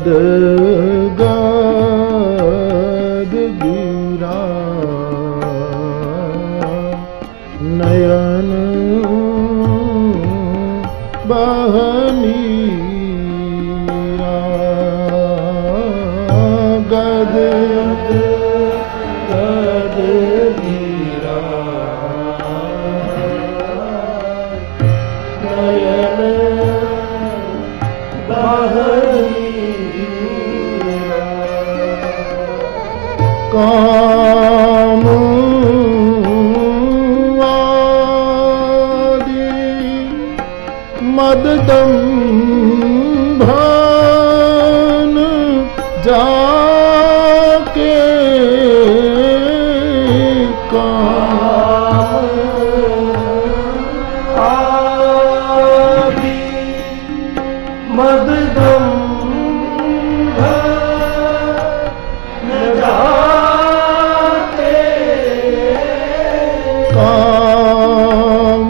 गद गद गिरा नयन बहनीरा गद गद गिरा नयन बहनीरा काम मददम्भन जाके काम आदि मददम्भन जाके काम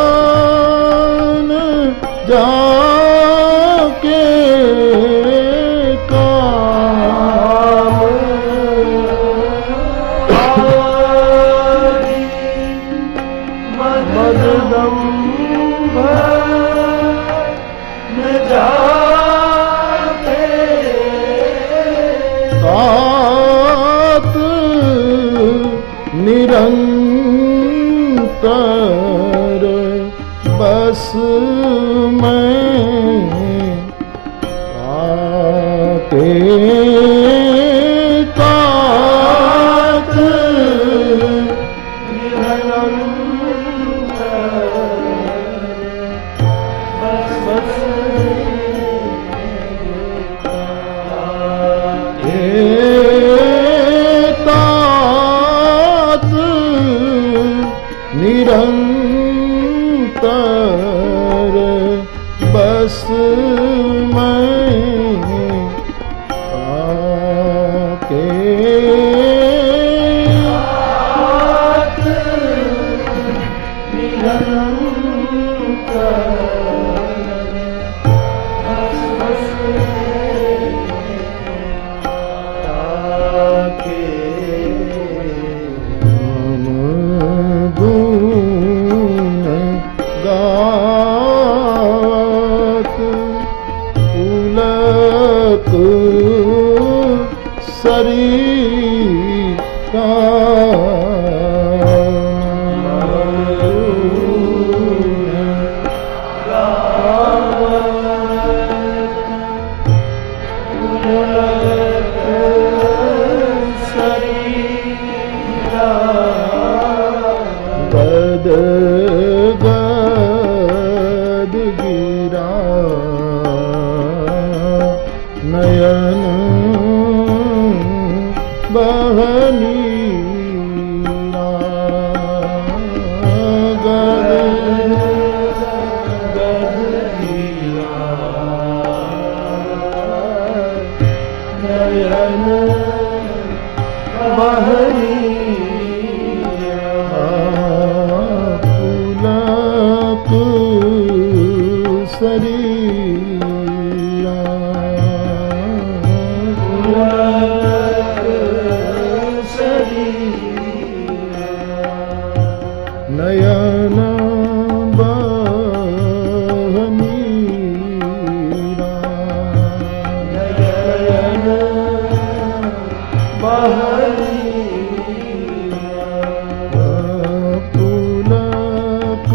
मददम्भन जाके काम आदि मददम्भन जाके कात निरंतर बस में आके कात निरंतर बस में आके गद गद गिरा नयन बहनीरा गद गद गिरा नयन बहनीरा शरीरा नयन बहनीरा नयन बहनीरा पुलक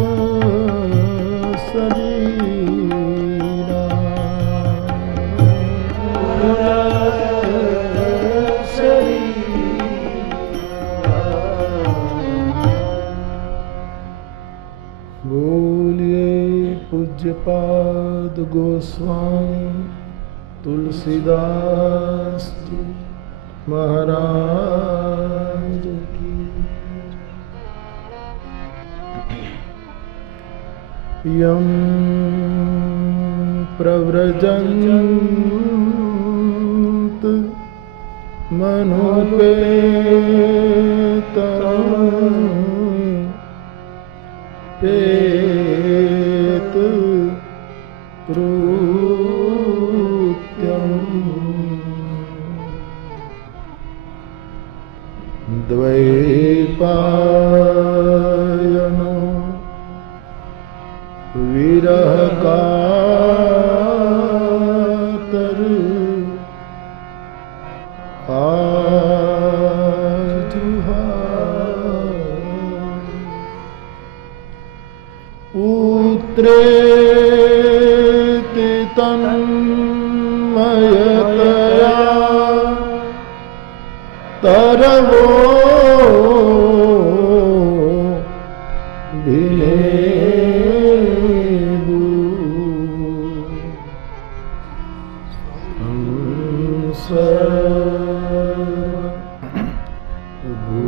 शरीरा बोलिए पूज्यपाद गोस्वामी तुलसीदास जी महाराज की। यम प्रव्रजन्त मनुपेतं द्वैपायनो विरह कातर पुत्रेति तन्मयतया तरवो भिनेदु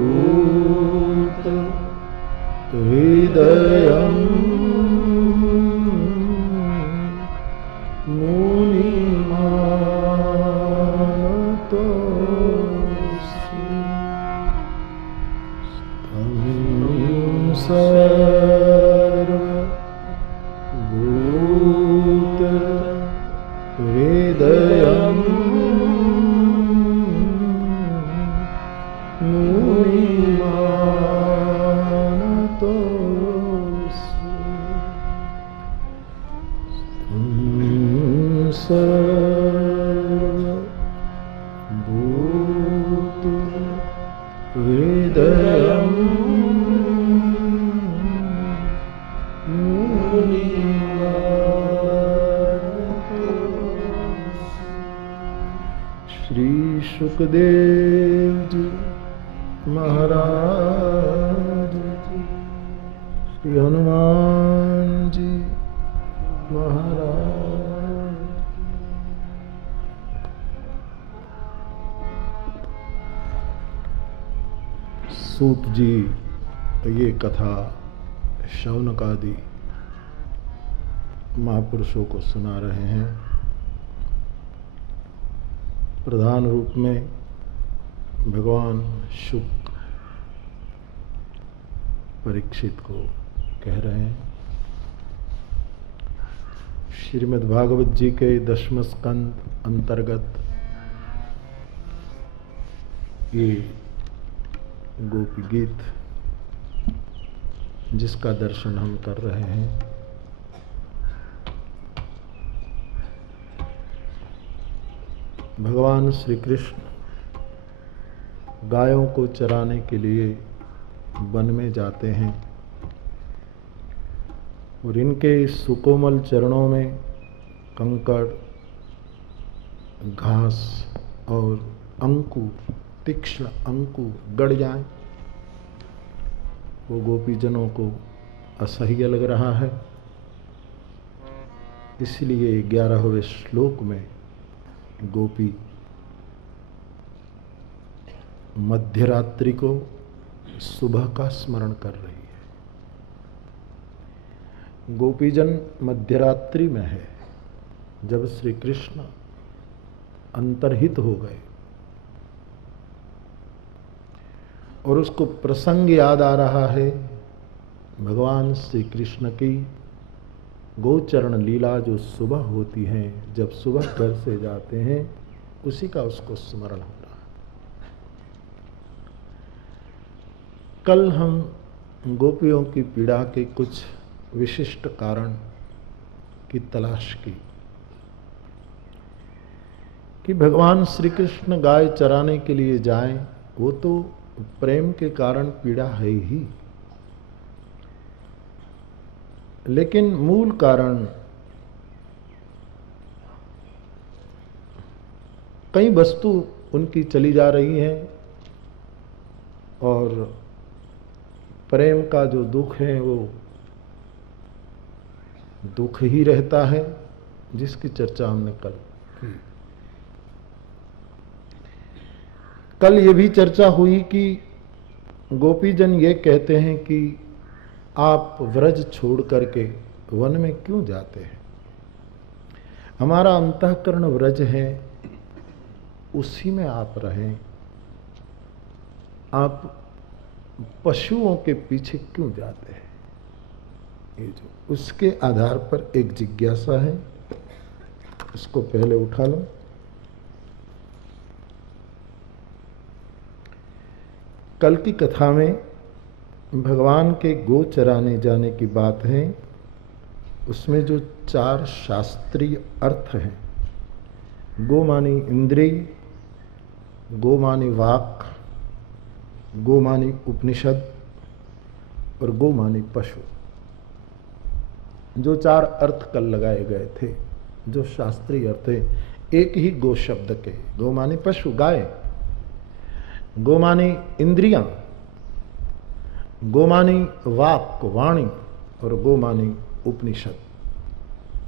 सर्वभूत हृदयं सर्वभूत हृदयं मुनिमानतोऽस्मि सर्वभूत हृदयं श्री सुखदेव जी महाराज जी, श्री हनुमान जी महाराज। सूत जी ये कथा शौनकादि महापुरुषों को सुना रहे हैं। प्रधान रूप में भगवान शुक परीक्षित को कह रहे हैं। श्रीमद् भागवत जी के 10वें स्कंद अंतर्गत ये गोपी गीत जिसका दर्शन हम कर रहे हैं, भगवान श्री कृष्ण गायों को चराने के लिए वन में जाते हैं और इनके सुकोमल चरणों में कंकड़, घास और अंकु, तीक्ष्ण अंकु गड़ जाएं, वो गोपीजनों को असह्य लग रहा है। इसलिए 11वें श्लोक में गोपी मध्यरात्रि को सुबह का स्मरण कर रही है। गोपीजन मध्यरात्रि में है जब श्री कृष्ण अंतर्हित हो गए और उसको प्रसंग याद आ रहा है भगवान श्री कृष्ण की गोचरण लीला जो सुबह होती हैं, जब सुबह घर से जाते हैं, उसी का उसको स्मरण हो रहा है। कल हम गोपियों की पीड़ा के कुछ विशिष्ट कारण की तलाश की कि भगवान श्री कृष्ण गाय चराने के लिए जाएं, वो तो प्रेम के कारण पीड़ा है ही, लेकिन मूल कारण कई वस्तु उनकी चली जा रही है और प्रेम का जो दुख है वो दुख ही रहता है, जिसकी चर्चा हमने कल की। कल ये भी चर्चा हुई कि गोपीजन ये कहते हैं कि आप व्रज छोड़ करके वन में क्यों जाते हैं? हमारा अंतःकरण व्रज है, उसी में आप रहें। आप पशुओं के पीछे क्यों जाते हैं? ये जो उसके आधार पर एक जिज्ञासा है, उसको पहले उठा लो। कल की कथा में भगवान के गो चराने जाने की बात है। उसमें जो 4 शास्त्रीय अर्थ हैं, गो मानी इंद्रिय, गो मानी वाक, गो मानी उपनिषद और गो मानी पशु, जो 4 अर्थ कल लगाए गए थे, जो शास्त्रीय अर्थ है एक ही गो शब्द के। गो मानी पशु, गाय, गो मानी इंद्रियां, गो मानी वाक वाणी और गो मानी उपनिषद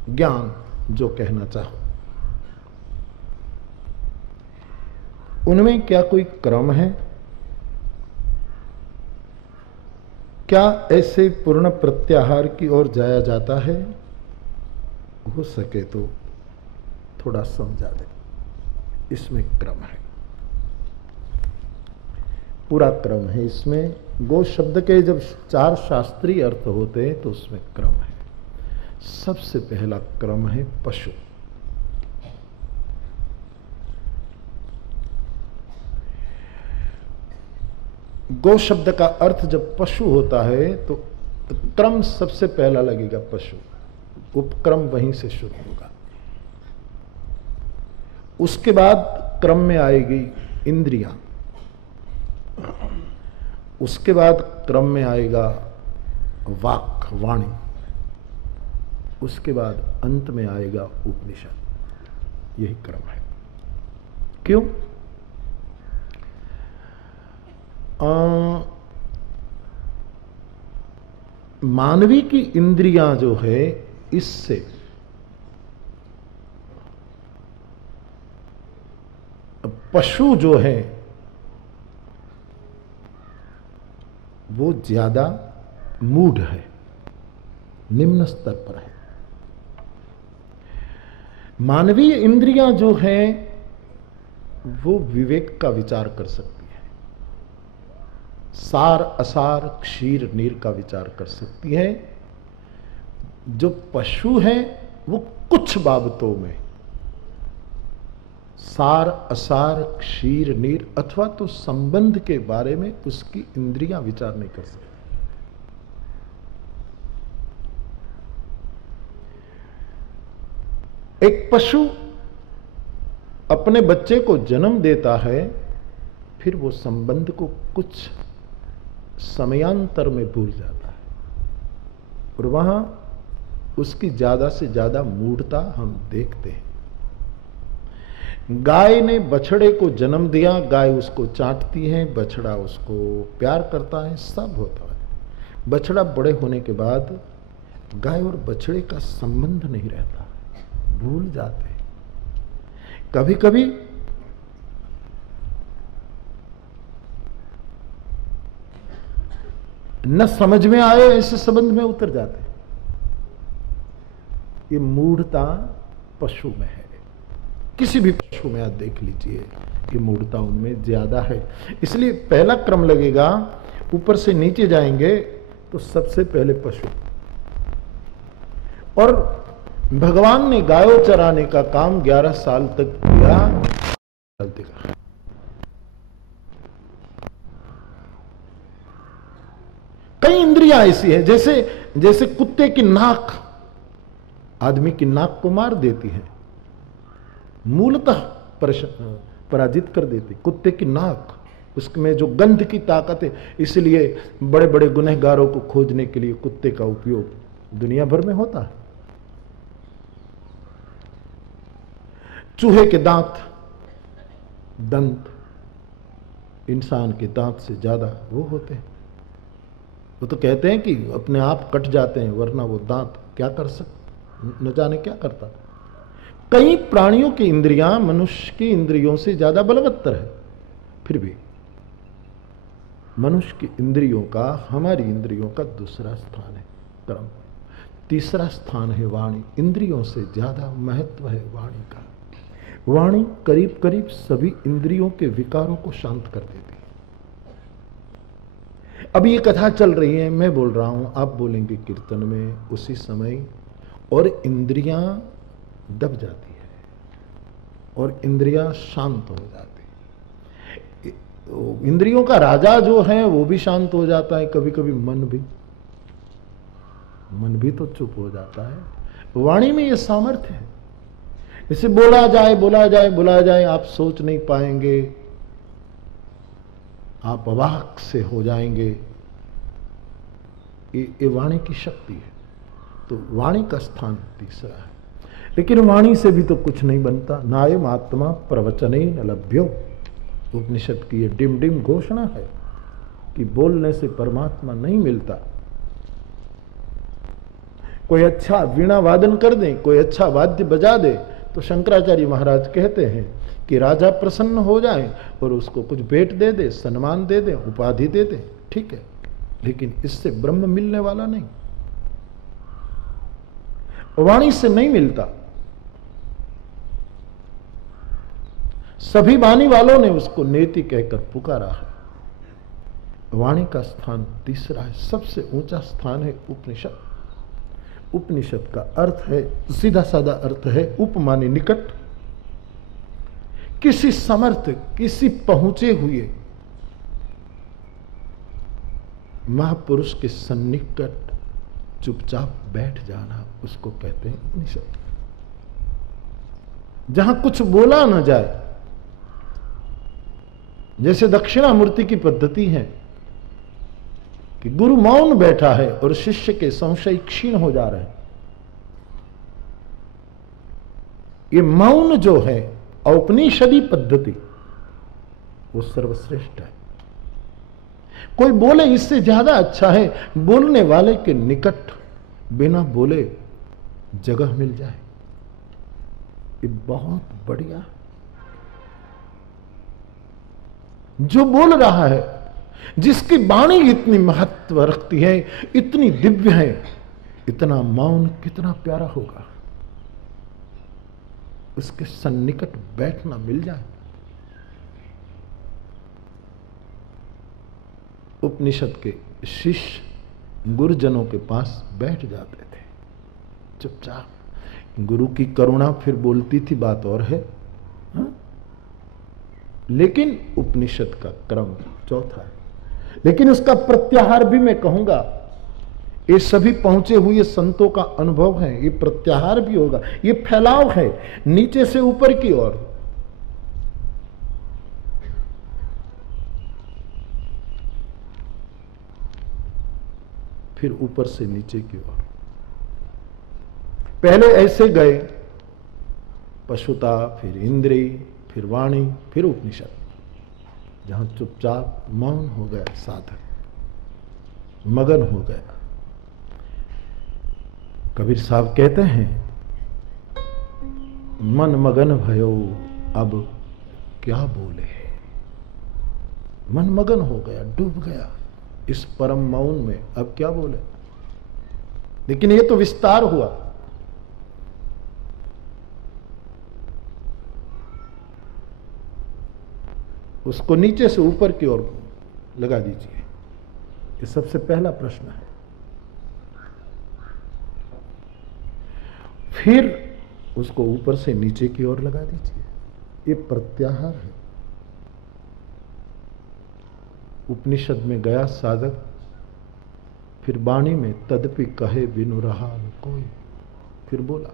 ज्ञान, जो कहना चाहो। उनमें क्या कोई क्रम है? क्या ऐसे पूर्ण प्रत्याहार की ओर जाया जाता है? हो सके तो थोड़ा समझा दे। इसमें क्रम है, पूरा क्रम है इसमें। गो शब्द के जब 4 शास्त्रीय अर्थ होते हैं तो उसमें क्रम है। सबसे पहला क्रम है पशु। गो शब्द का अर्थ जब पशु होता है तो क्रम सबसे पहला लगेगा पशु, उपक्रम वहीं से शुरू होगा। उसके बाद क्रम में आएगी इंद्रियां, उसके बाद क्रम में आएगा वाक वाणी, उसके बाद अंत में आएगा उपनिषद। यही क्रम है। क्यों? मानवी की इंद्रियां जो है, इससे पशु जो है वो ज्यादा मूढ़ है, निम्न स्तर पर है। मानवीय इंद्रियां जो हैं वो विवेक का विचार कर सकती है, सार असार क्षीर नीर का विचार कर सकती है। जो पशु है वो कुछ बाबतों में सार असार क्षीर नीर अथवा तो संबंध के बारे में उसकी इंद्रियां विचार नहीं कर सकती। एक पशु अपने बच्चे को जन्म देता है, फिर वो संबंध को कुछ समयांतर में भूल जाता है और वहां उसकी ज्यादा से ज्यादा मूढ़ता हम देखते हैं। गाय ने बछड़े को जन्म दिया, गाय उसको चाटती है, बछड़ा उसको प्यार करता है, सब होता है। बछड़ा बड़े होने के बाद गाय और बछड़े का संबंध नहीं रहता, भूल जाते हैं। कभी कभी न समझ में आए ऐसे संबंध में उतर जाते हैं। ये मूढ़ता पशु में है। किसी भी पशु में आप देख लीजिए, ये मूढ़ता उनमें ज्यादा है। इसलिए पहला क्रम लगेगा, ऊपर से नीचे जाएंगे तो सबसे पहले पशु। और भगवान ने गायों चराने का काम 11 साल तक किया। कई इंद्रियां ऐसी है, जैसे कुत्ते की नाक आदमी की नाक को मार देती है, मूलतः पराजित कर देती। कुत्ते की नाक, उसमें जो गंध की ताकत है, इसलिए बड़े बड़े गुनहगारों को खोजने के लिए कुत्ते का उपयोग दुनिया भर में होता है। चूहे के दंत इंसान के दांत से ज्यादा वो होते हैं। वो तो कहते हैं कि अपने आप कट जाते हैं, वरना वो दांत क्या कर सकते, न जाने क्या करता। कई प्राणियों की इंद्रियां मनुष्य की इंद्रियों से ज्यादा बलवत्तर है, फिर भी मनुष्य की इंद्रियों का हमारी इंद्रियों का दूसरा स्थान है क्रम। तीसरा स्थान है वाणी। इंद्रियों से ज्यादा महत्व है वाणी का। वाणी करीब करीब सभी इंद्रियों के विकारों को शांत कर देती है। अब ये कथा चल रही है, मैं बोल रहा हूं, आप बोलेंगे कीर्तन में, उसी समय और इंद्रियां दब जाती है और इंद्रियां शांत हो जाती है। तो इंद्रियों का राजा जो है वो भी शांत हो जाता है, कभी कभी मन भी तो चुप हो जाता है। वाणी में ये सामर्थ्य है। इसे बोला जाए बोला जाए बोला जाए, आप सोच नहीं पाएंगे, आप अवाक से हो जाएंगे। ये वाणी की शक्ति है। तो वाणी का स्थान तीसरा है। लेकिन वाणी से भी तो कुछ नहीं बनता। नायम आत्मा प्रवचने न लभ्यो, उपनिषद की ये डिम डिम घोषणा है कि बोलने से परमात्मा नहीं मिलता। कोई अच्छा वीणा वादन कर दे, कोई अच्छा वाद्य बजा दे, तो शंकराचार्य महाराज कहते हैं कि राजा प्रसन्न हो जाए और उसको कुछ भेंट दे दे, सम्मान दे दे, उपाधि दे दे, ठीक है, लेकिन इससे ब्रह्म मिलने वाला नहीं। वाणी से नहीं मिलता। सभी वाणी वालों ने उसको नेति कहकर पुकारा है। वाणी का स्थान तीसरा है। सबसे ऊंचा स्थान है उपनिषद। उपनिषद का अर्थ है, सीधा साधा अर्थ है, उप माने निकट, किसी समर्थ, किसी पहुंचे हुए महापुरुष के सन्निकट चुपचाप बैठ जाना, उसको कहते हैं उपनिषद। जहां कुछ बोला न जाए, जैसे दक्षिणामूर्ति की पद्धति है कि गुरु मौन बैठा है और शिष्य के संशय क्षीण हो जा रहे हैं। ये मौन जो है औपनिषदी पद्धति, वो सर्वश्रेष्ठ है। कोई बोले इससे ज्यादा अच्छा है बोलने वाले के निकट बिना बोले जगह मिल जाए। ये बहुत बढ़िया। जो बोल रहा है, जिसकी वाणी इतनी महत्व रखती है, इतनी दिव्य है, इतना मौन कितना प्यारा होगा। उसके सन्निकट बैठना मिल जाए। उपनिषद के शिष्य गुरुजनों के पास बैठ जाते थे चुपचाप। गुरु की करुणा फिर बोलती थी, बात और है, हा? लेकिन उपनिषद का क्रम चौथा है। लेकिन उसका प्रत्याहार भी मैं कहूंगा, ये सभी पहुंचे हुए संतों का अनुभव है। ये प्रत्याहार भी होगा, ये फैलाव है नीचे से ऊपर की ओर। फिर ऊपर से नीचे की ओर। पहले ऐसे गए, पशुता, फिर इंद्रिय, फिर वाणी, फिर उपनिषद, जहां चुपचाप मौन हो गया, साधक मगन हो गया। कबीर साहब कहते हैं, मन मगन भयो अब क्या बोले। मन मगन हो गया, डूब गया इस परम मौन में, अब क्या बोले। लेकिन ये तो विस्तार हुआ। उसको नीचे से ऊपर की ओर लगा दीजिए। ये सबसे पहला प्रश्न है। फिर उसको ऊपर से नीचे की ओर लगा दीजिए। ये प्रत्याहार है। उपनिषद में गया साधक, फिर वाणी में तदपि कहे बिनु रहा न कोई, फिर बोला।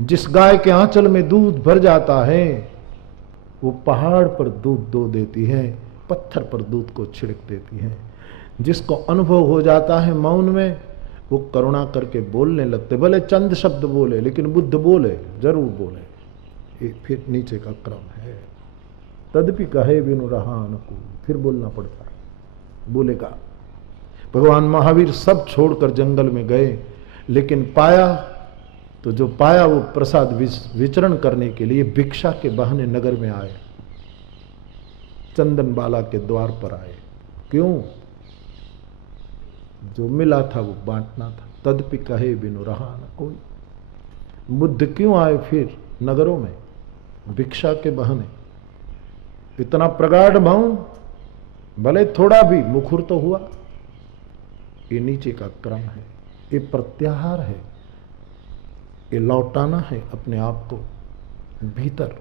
जिस गाय के आंचल में दूध भर जाता है, वो पहाड़ पर दूध दो देती है, पत्थर पर दूध को छिड़क देती है। जिसको अनुभव हो जाता है मौन में, वो करुणा करके बोलने लगते। भले चंद शब्द बोले, लेकिन बुद्ध बोले, जरूर बोले। ये फिर नीचे का क्रम है। तदपि कहे बिनु रहा न कोई, फिर बोलना पड़ता है, बोलेगा। भगवान महावीर सब छोड़कर जंगल में गए, लेकिन पाया तो जो पाया वो प्रसाद विचरण करने के लिए भिक्षा के बहाने नगर में आए, चंदन बाला के द्वार पर आए। क्यों? जो मिला था वो बांटना था। तदपि कहे बिनु रहा न कोई। बुद्ध क्यों आए फिर नगरों में? भिक्षा के बहाने। इतना प्रगाढ़ मौन, भले थोड़ा भी मुखर तो हुआ। ये नीचे का क्रम है, ये प्रत्याहार है, ये लौटाना है अपने आप को भीतर।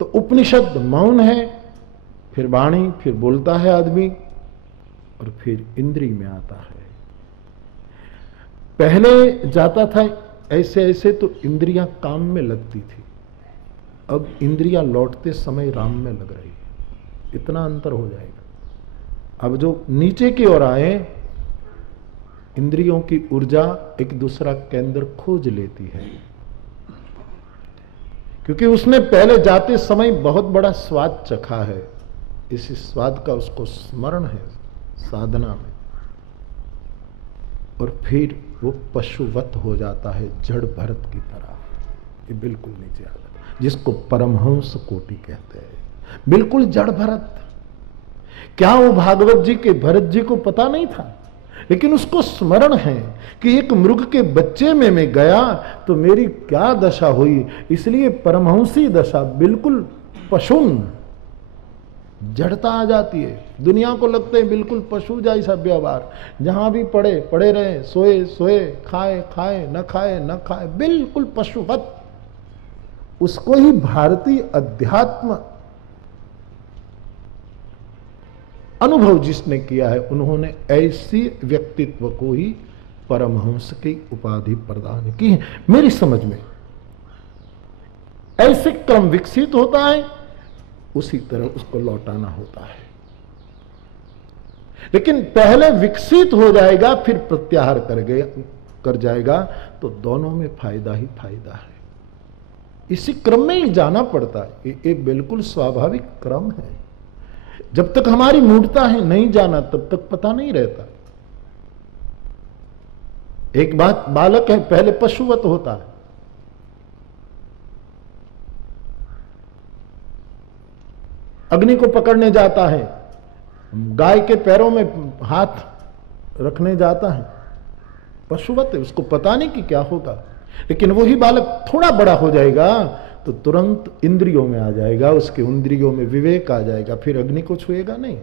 तो उपनिषद मौन है, फिर वाणी, फिर बोलता है आदमी, और फिर इंद्रिय में आता है। पहले जाता था ऐसे ऐसे तो इंद्रियां काम में लगती थी, अब इंद्रियां लौटते समय राम में लग रही है। इतना अंतर हो जाएगा। अब जो नीचे की ओर आए, इंद्रियों की ऊर्जा एक दूसरा केंद्र खोज लेती है, क्योंकि उसने पहले जाते समय बहुत बड़ा स्वाद चखा है। इस स्वाद का उसको स्मरण है साधना में, और फिर वो पशुवत हो जाता है, जड़ भरत की तरह। ये बिल्कुल नीचे आ जाता है, जिसको परमहंस कोटि कहते हैं, बिल्कुल जड़ भरत। क्या वो भागवत जी के भरत जी को पता नहीं था? लेकिन उसको स्मरण है कि एक मृग के बच्चे में मैं गया तो मेरी क्या दशा हुई। इसलिए परमहंसी दशा, बिल्कुल पशुन जड़ता आ जाती है। दुनिया को लगते हैं बिल्कुल पशु जैसा व्यवहार, जहां भी पड़े पड़े रहे, सोए सोए, खाए खाए, न खाए न खाए, बिल्कुल पशुवत। उसको ही भारतीय अध्यात्म अनुभव जिसने किया है, उन्होंने ऐसी व्यक्तित्व को ही परमहंस की उपाधि प्रदान की है। मेरी समझ में ऐसे क्रम विकसित होता है, उसी तरह उसको लौटाना होता है। लेकिन पहले विकसित हो जाएगा, फिर प्रत्याहार कर जाएगा, तो दोनों में फायदा ही फायदा है। इसी क्रम में ही जाना पड़ता है। ये एक बिल्कुल स्वाभाविक क्रम है। जब तक हमारी मूर्ता है नहीं जाना, तब तक पता नहीं रहता। एक बात, बालक है पहले पशुवत होता है, अग्नि को पकड़ने जाता है, गाय के पैरों में हाथ रखने जाता है, पशुवत है, उसको पता नहीं कि क्या होगा। लेकिन वही बालक थोड़ा बड़ा हो जाएगा तो तुरंत इंद्रियों में आ जाएगा, उसके इंद्रियों में विवेक आ जाएगा, फिर अग्नि को छुएगा नहीं।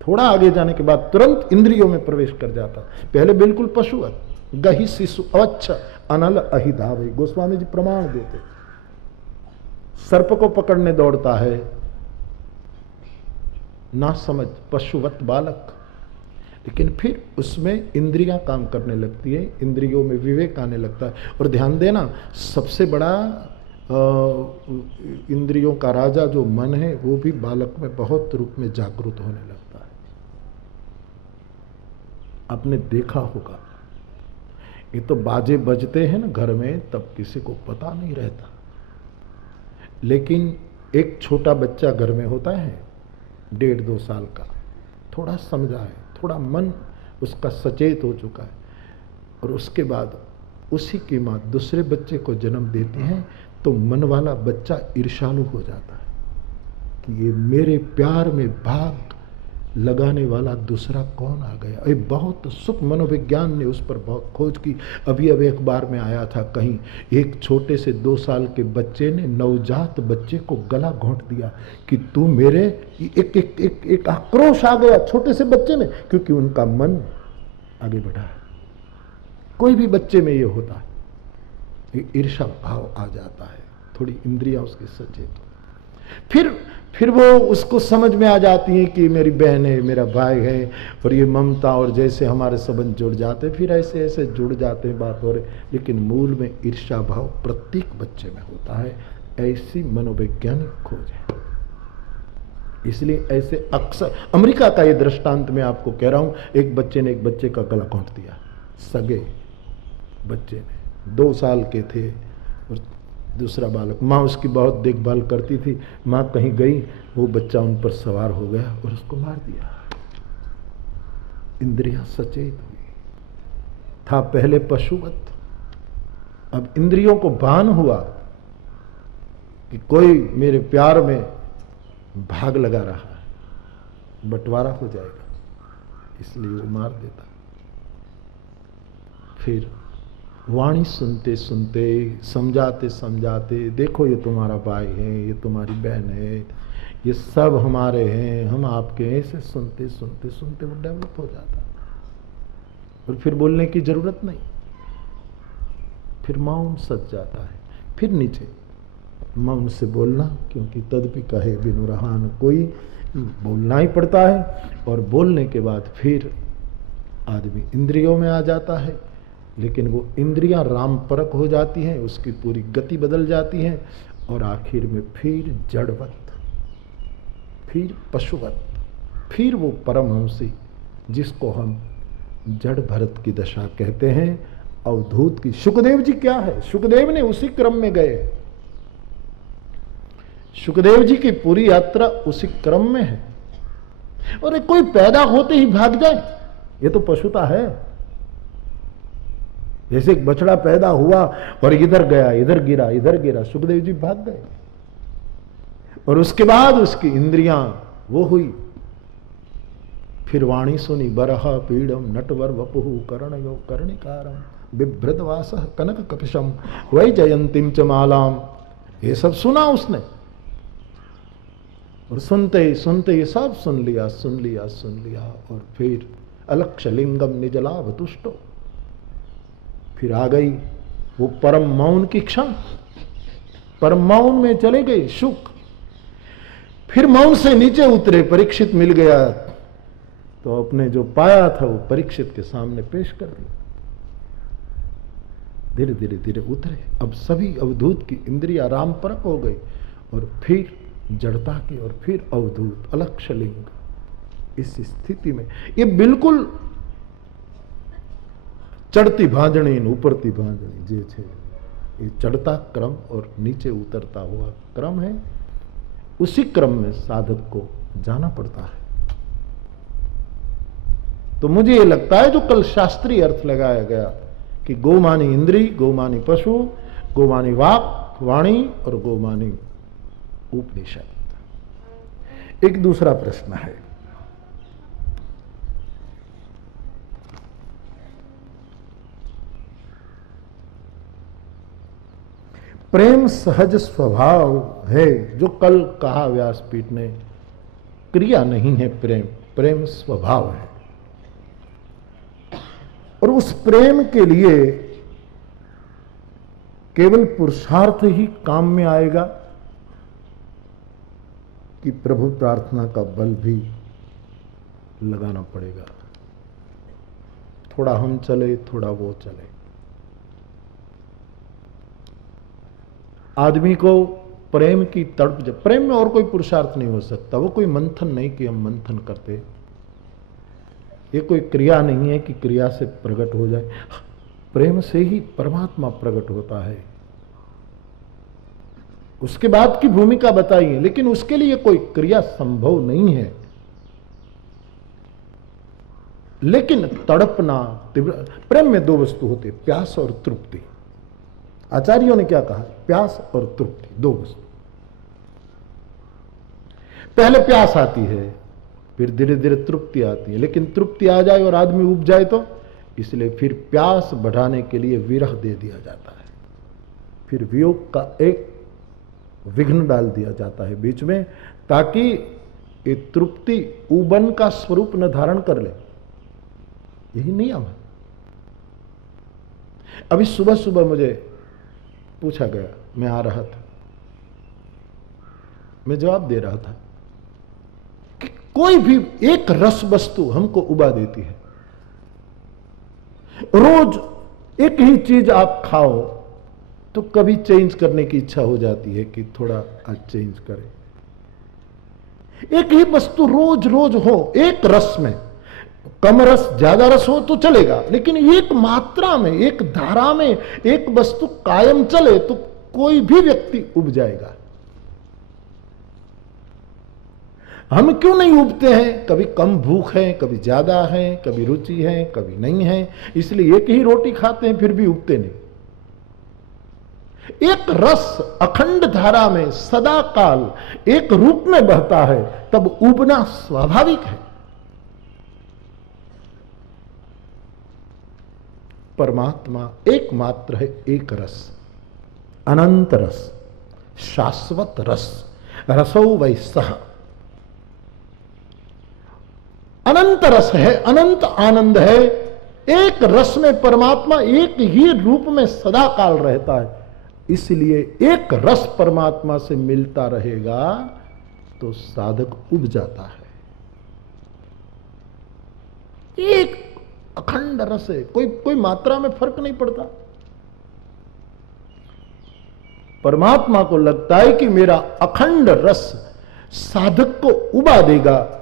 थोड़ा आगे जाने के बाद तुरंत इंद्रियों में प्रवेश कर जाता। पहले बिल्कुल पशुवत, गही शिशु अवच्छ अनल अहिधावे, गोस्वामी जी प्रमाण देते। सर्प को पकड़ने दौड़ता है, ना समझ पशुवत बालक, लेकिन फिर उसमें इंद्रियां काम करने लगती है, इंद्रियों में विवेक आने लगता है। और ध्यान देना, सबसे बड़ा इंद्रियों का राजा जो मन है, वो भी बालक में बहुत रूप में जागृत होने लगता है। आपने देखा होगा, ये तो बाजे बजते हैं ना घर में, तब किसी को पता नहीं रहता, लेकिन एक छोटा बच्चा घर में होता है 1.5-2 साल का, थोड़ा समझा है, थोड़ा मन उसका सचेत हो चुका है, और उसके बाद उसी की माँ दूसरे बच्चे को जन्म देती है, तो मन वाला बच्चा ईर्ष्यालु हो जाता है कि ये मेरे प्यार में भाग लगाने वाला दूसरा कौन आ गया। ये बहुत सुख, मनोविज्ञान ने उस पर बहुत खोज की। अभी एक बार में आया था कहीं, एक छोटे से 2 साल के बच्चे ने नवजात बच्चे को गला घोंट दिया कि तू मेरे, एक आक्रोश आ गया छोटे से बच्चे में, क्योंकि उनका मन आगे बढ़ा है। कोई भी बच्चे में ये होता है, ईर्ष्या भाव आ जाता है, थोड़ी इंद्रियां उसकी सचेत हो। फिर वो उसको समझ में आ जाती है कि मेरी बहन है, मेरा भाई है, और ये ममता, और जैसे हमारे संबंध जुड़ जाते, फिर ऐसे ऐसे जुड़ जाते हैं, बात हो रही। लेकिन मूल में ईर्ष्या भाव प्रत्येक बच्चे में होता है, ऐसी मनोवैज्ञानिक खोज है। इसलिए ऐसे अक्सर, अमेरिका का ये दृष्टांत मैं आपको कह रहा हूं, एक बच्चे ने एक बच्चे का गला घोंट दिया, सगे बच्चे ने, 2 साल के थे, और दूसरा बालक, माँ उसकी बहुत देखभाल करती थी, माँ कहीं गई, वो बच्चा उन पर सवार हो गया और उसको मार दिया। इंद्रियां सचेत हुई, था पहले पशुवत, अब इंद्रियों को भान हुआ कि कोई मेरे प्यार में भाग लगा रहा है, बंटवारा हो जाएगा, इसलिए वो मार देता। फिर वाणी सुनते सुनते, समझाते समझाते, देखो ये तुम्हारा भाई है, ये तुम्हारी बहन है, ये सब हमारे हैं, हम आपके हैं, ऐसे सुनते सुनते सुनते वो डेवलप हो जाता, और फिर बोलने की जरूरत नहीं, फिर मौन सच जाता है। फिर नीचे मौन से बोलना, क्योंकि तदपि कहे बिनु रहा न कोई, बोलना ही पड़ता है। और बोलने के बाद फिर आदमी इंद्रियों में आ जाता है, लेकिन वो इंद्रियां राम परक हो जाती हैं, उसकी पूरी गति बदल जाती है और आखिर में फिर जड़वत, फिर पशुवत, फिर वो परमहंसी जिसको हम जड़ भरत की दशा कहते हैं, अवधूत की। सुखदेव जी क्या है, सुखदेव ने उसी क्रम में गए, सुखदेव जी की पूरी यात्रा उसी क्रम में है। और कोई पैदा होते ही भाग जाए, ये तो पशुता है। जैसे एक बछड़ा पैदा हुआ और इधर गया, इधर गिरा, इधर गिरा, सुखदेव जी भाग गए। और उसके बाद उसकी इंद्रियां वो हुई, फिर वाणी सुनी बरहा पीड़म नटवर वपुहु कर्णयो कर्णिकारम बिभ्रतवासः कनक कपिशम वै जयंतीम च मालाम, ये सब सुना उसने। और सुनते सुनते सब सुन लिया, सुन लिया, सुन लिया। और फिर अलक्ष लिंगम निजलाभ तुष्टो, फिर आ गई वो परम मौन की क्षण, परम मौन में चले गए सुख। फिर मौन से नीचे उतरे, परीक्षित मिल गया, तो अपने जो पाया था वो परीक्षित के सामने पेश कर दिया। धीरे धीरे धीरे उतरे, अब सभी अवधूत की इंद्रियां राम परक हो गई। और फिर जड़ता की, और फिर अवधूत अलक्ष लिंग। इस स्थिति में ये बिल्कुल चढ़ती भांजनी ऊपरती भांजनी जे छे, ये चढ़ता क्रम और नीचे उतरता हुआ क्रम है। उसी क्रम में साधक को जाना पड़ता है। तो मुझे ये लगता है जो कल शास्त्रीय अर्थ लगाया गया कि गो मानी इंद्री, गो मानी पशु, गो मानी वाक वाणी और गो मानी उपनिषद। एक दूसरा प्रश्न है, प्रेम सहज स्वभाव है, जो कल कहा व्यासपीठ ने, क्रिया नहीं है प्रेम, प्रेम स्वभाव है। और उस प्रेम के लिए केवल पुरुषार्थ ही काम में आएगा कि प्रभु प्रार्थना का बल भी लगाना पड़ेगा। थोड़ा हम चले, थोड़ा वो चले। आदमी को प्रेम की तड़प, जब प्रेम में और कोई पुरुषार्थ नहीं हो सकता, वो कोई मंथन नहीं कि हम मंथन करते, ये कोई क्रिया नहीं है कि क्रिया से प्रकट हो जाए। प्रेम से ही परमात्मा प्रकट होता है। उसके बाद की भूमिका बताइए, लेकिन उसके लिए कोई क्रिया संभव नहीं है। लेकिन तड़पना, प्रेम में दो वस्तु होती है, प्यास और तृप्ति। आचार्यों ने क्या कहा, प्यास और तृप्ति दो वस्तु। पहले प्यास आती है, फिर धीरे धीरे तृप्ति आती है। लेकिन तृप्ति आ जाए और आदमी उब जाए तो, इसलिए फिर प्यास बढ़ाने के लिए विरह दे दिया जाता है, फिर वियोग का एक विघ्न डाल दिया जाता है बीच में, ताकि ये तृप्ति उबन का स्वरूप न धारण कर ले। यही नियम है। अभी सुबह सुबह मुझे पूछा गया, मैं आ रहा था, मैं जवाब दे रहा था कि कोई भी एक रस वस्तु हमको उबा देती है। रोज एक ही चीज आप खाओ तो कभी चेंज करने की इच्छा हो जाती है कि थोड़ा आज चेंज करें। एक ही वस्तु रोज रोज हो, एक रस में, कम रस ज्यादा रस हो तो चलेगा, लेकिन एक मात्रा में, एक धारा में एक वस्तु कायम चले तो कोई भी व्यक्ति उब जाएगा। हम क्यों नहीं उबते हैं? कभी कम भूख है, कभी ज्यादा है, कभी रुचि है, कभी नहीं है, इसलिए एक ही रोटी खाते हैं फिर भी उबते नहीं। एक रस अखंड धारा में सदा काल एक रूप में बहता है, तब उबना स्वाभाविक है। परमात्मा एकमात्र है, एक रस, अनंत रस, शाश्वत रस, रसो वै सः। अनंत रस है, अनंत आनंद है। एक रस में परमात्मा एक ही रूप में सदा काल रहता है। इसलिए एक रस परमात्मा से मिलता रहेगा तो साधक उब जाता है। एक अखंड रस है, कोई मात्रा में फर्क नहीं पड़ता। परमात्मा को लगता है कि मेरा अखंड रस साधक को उबा देगा,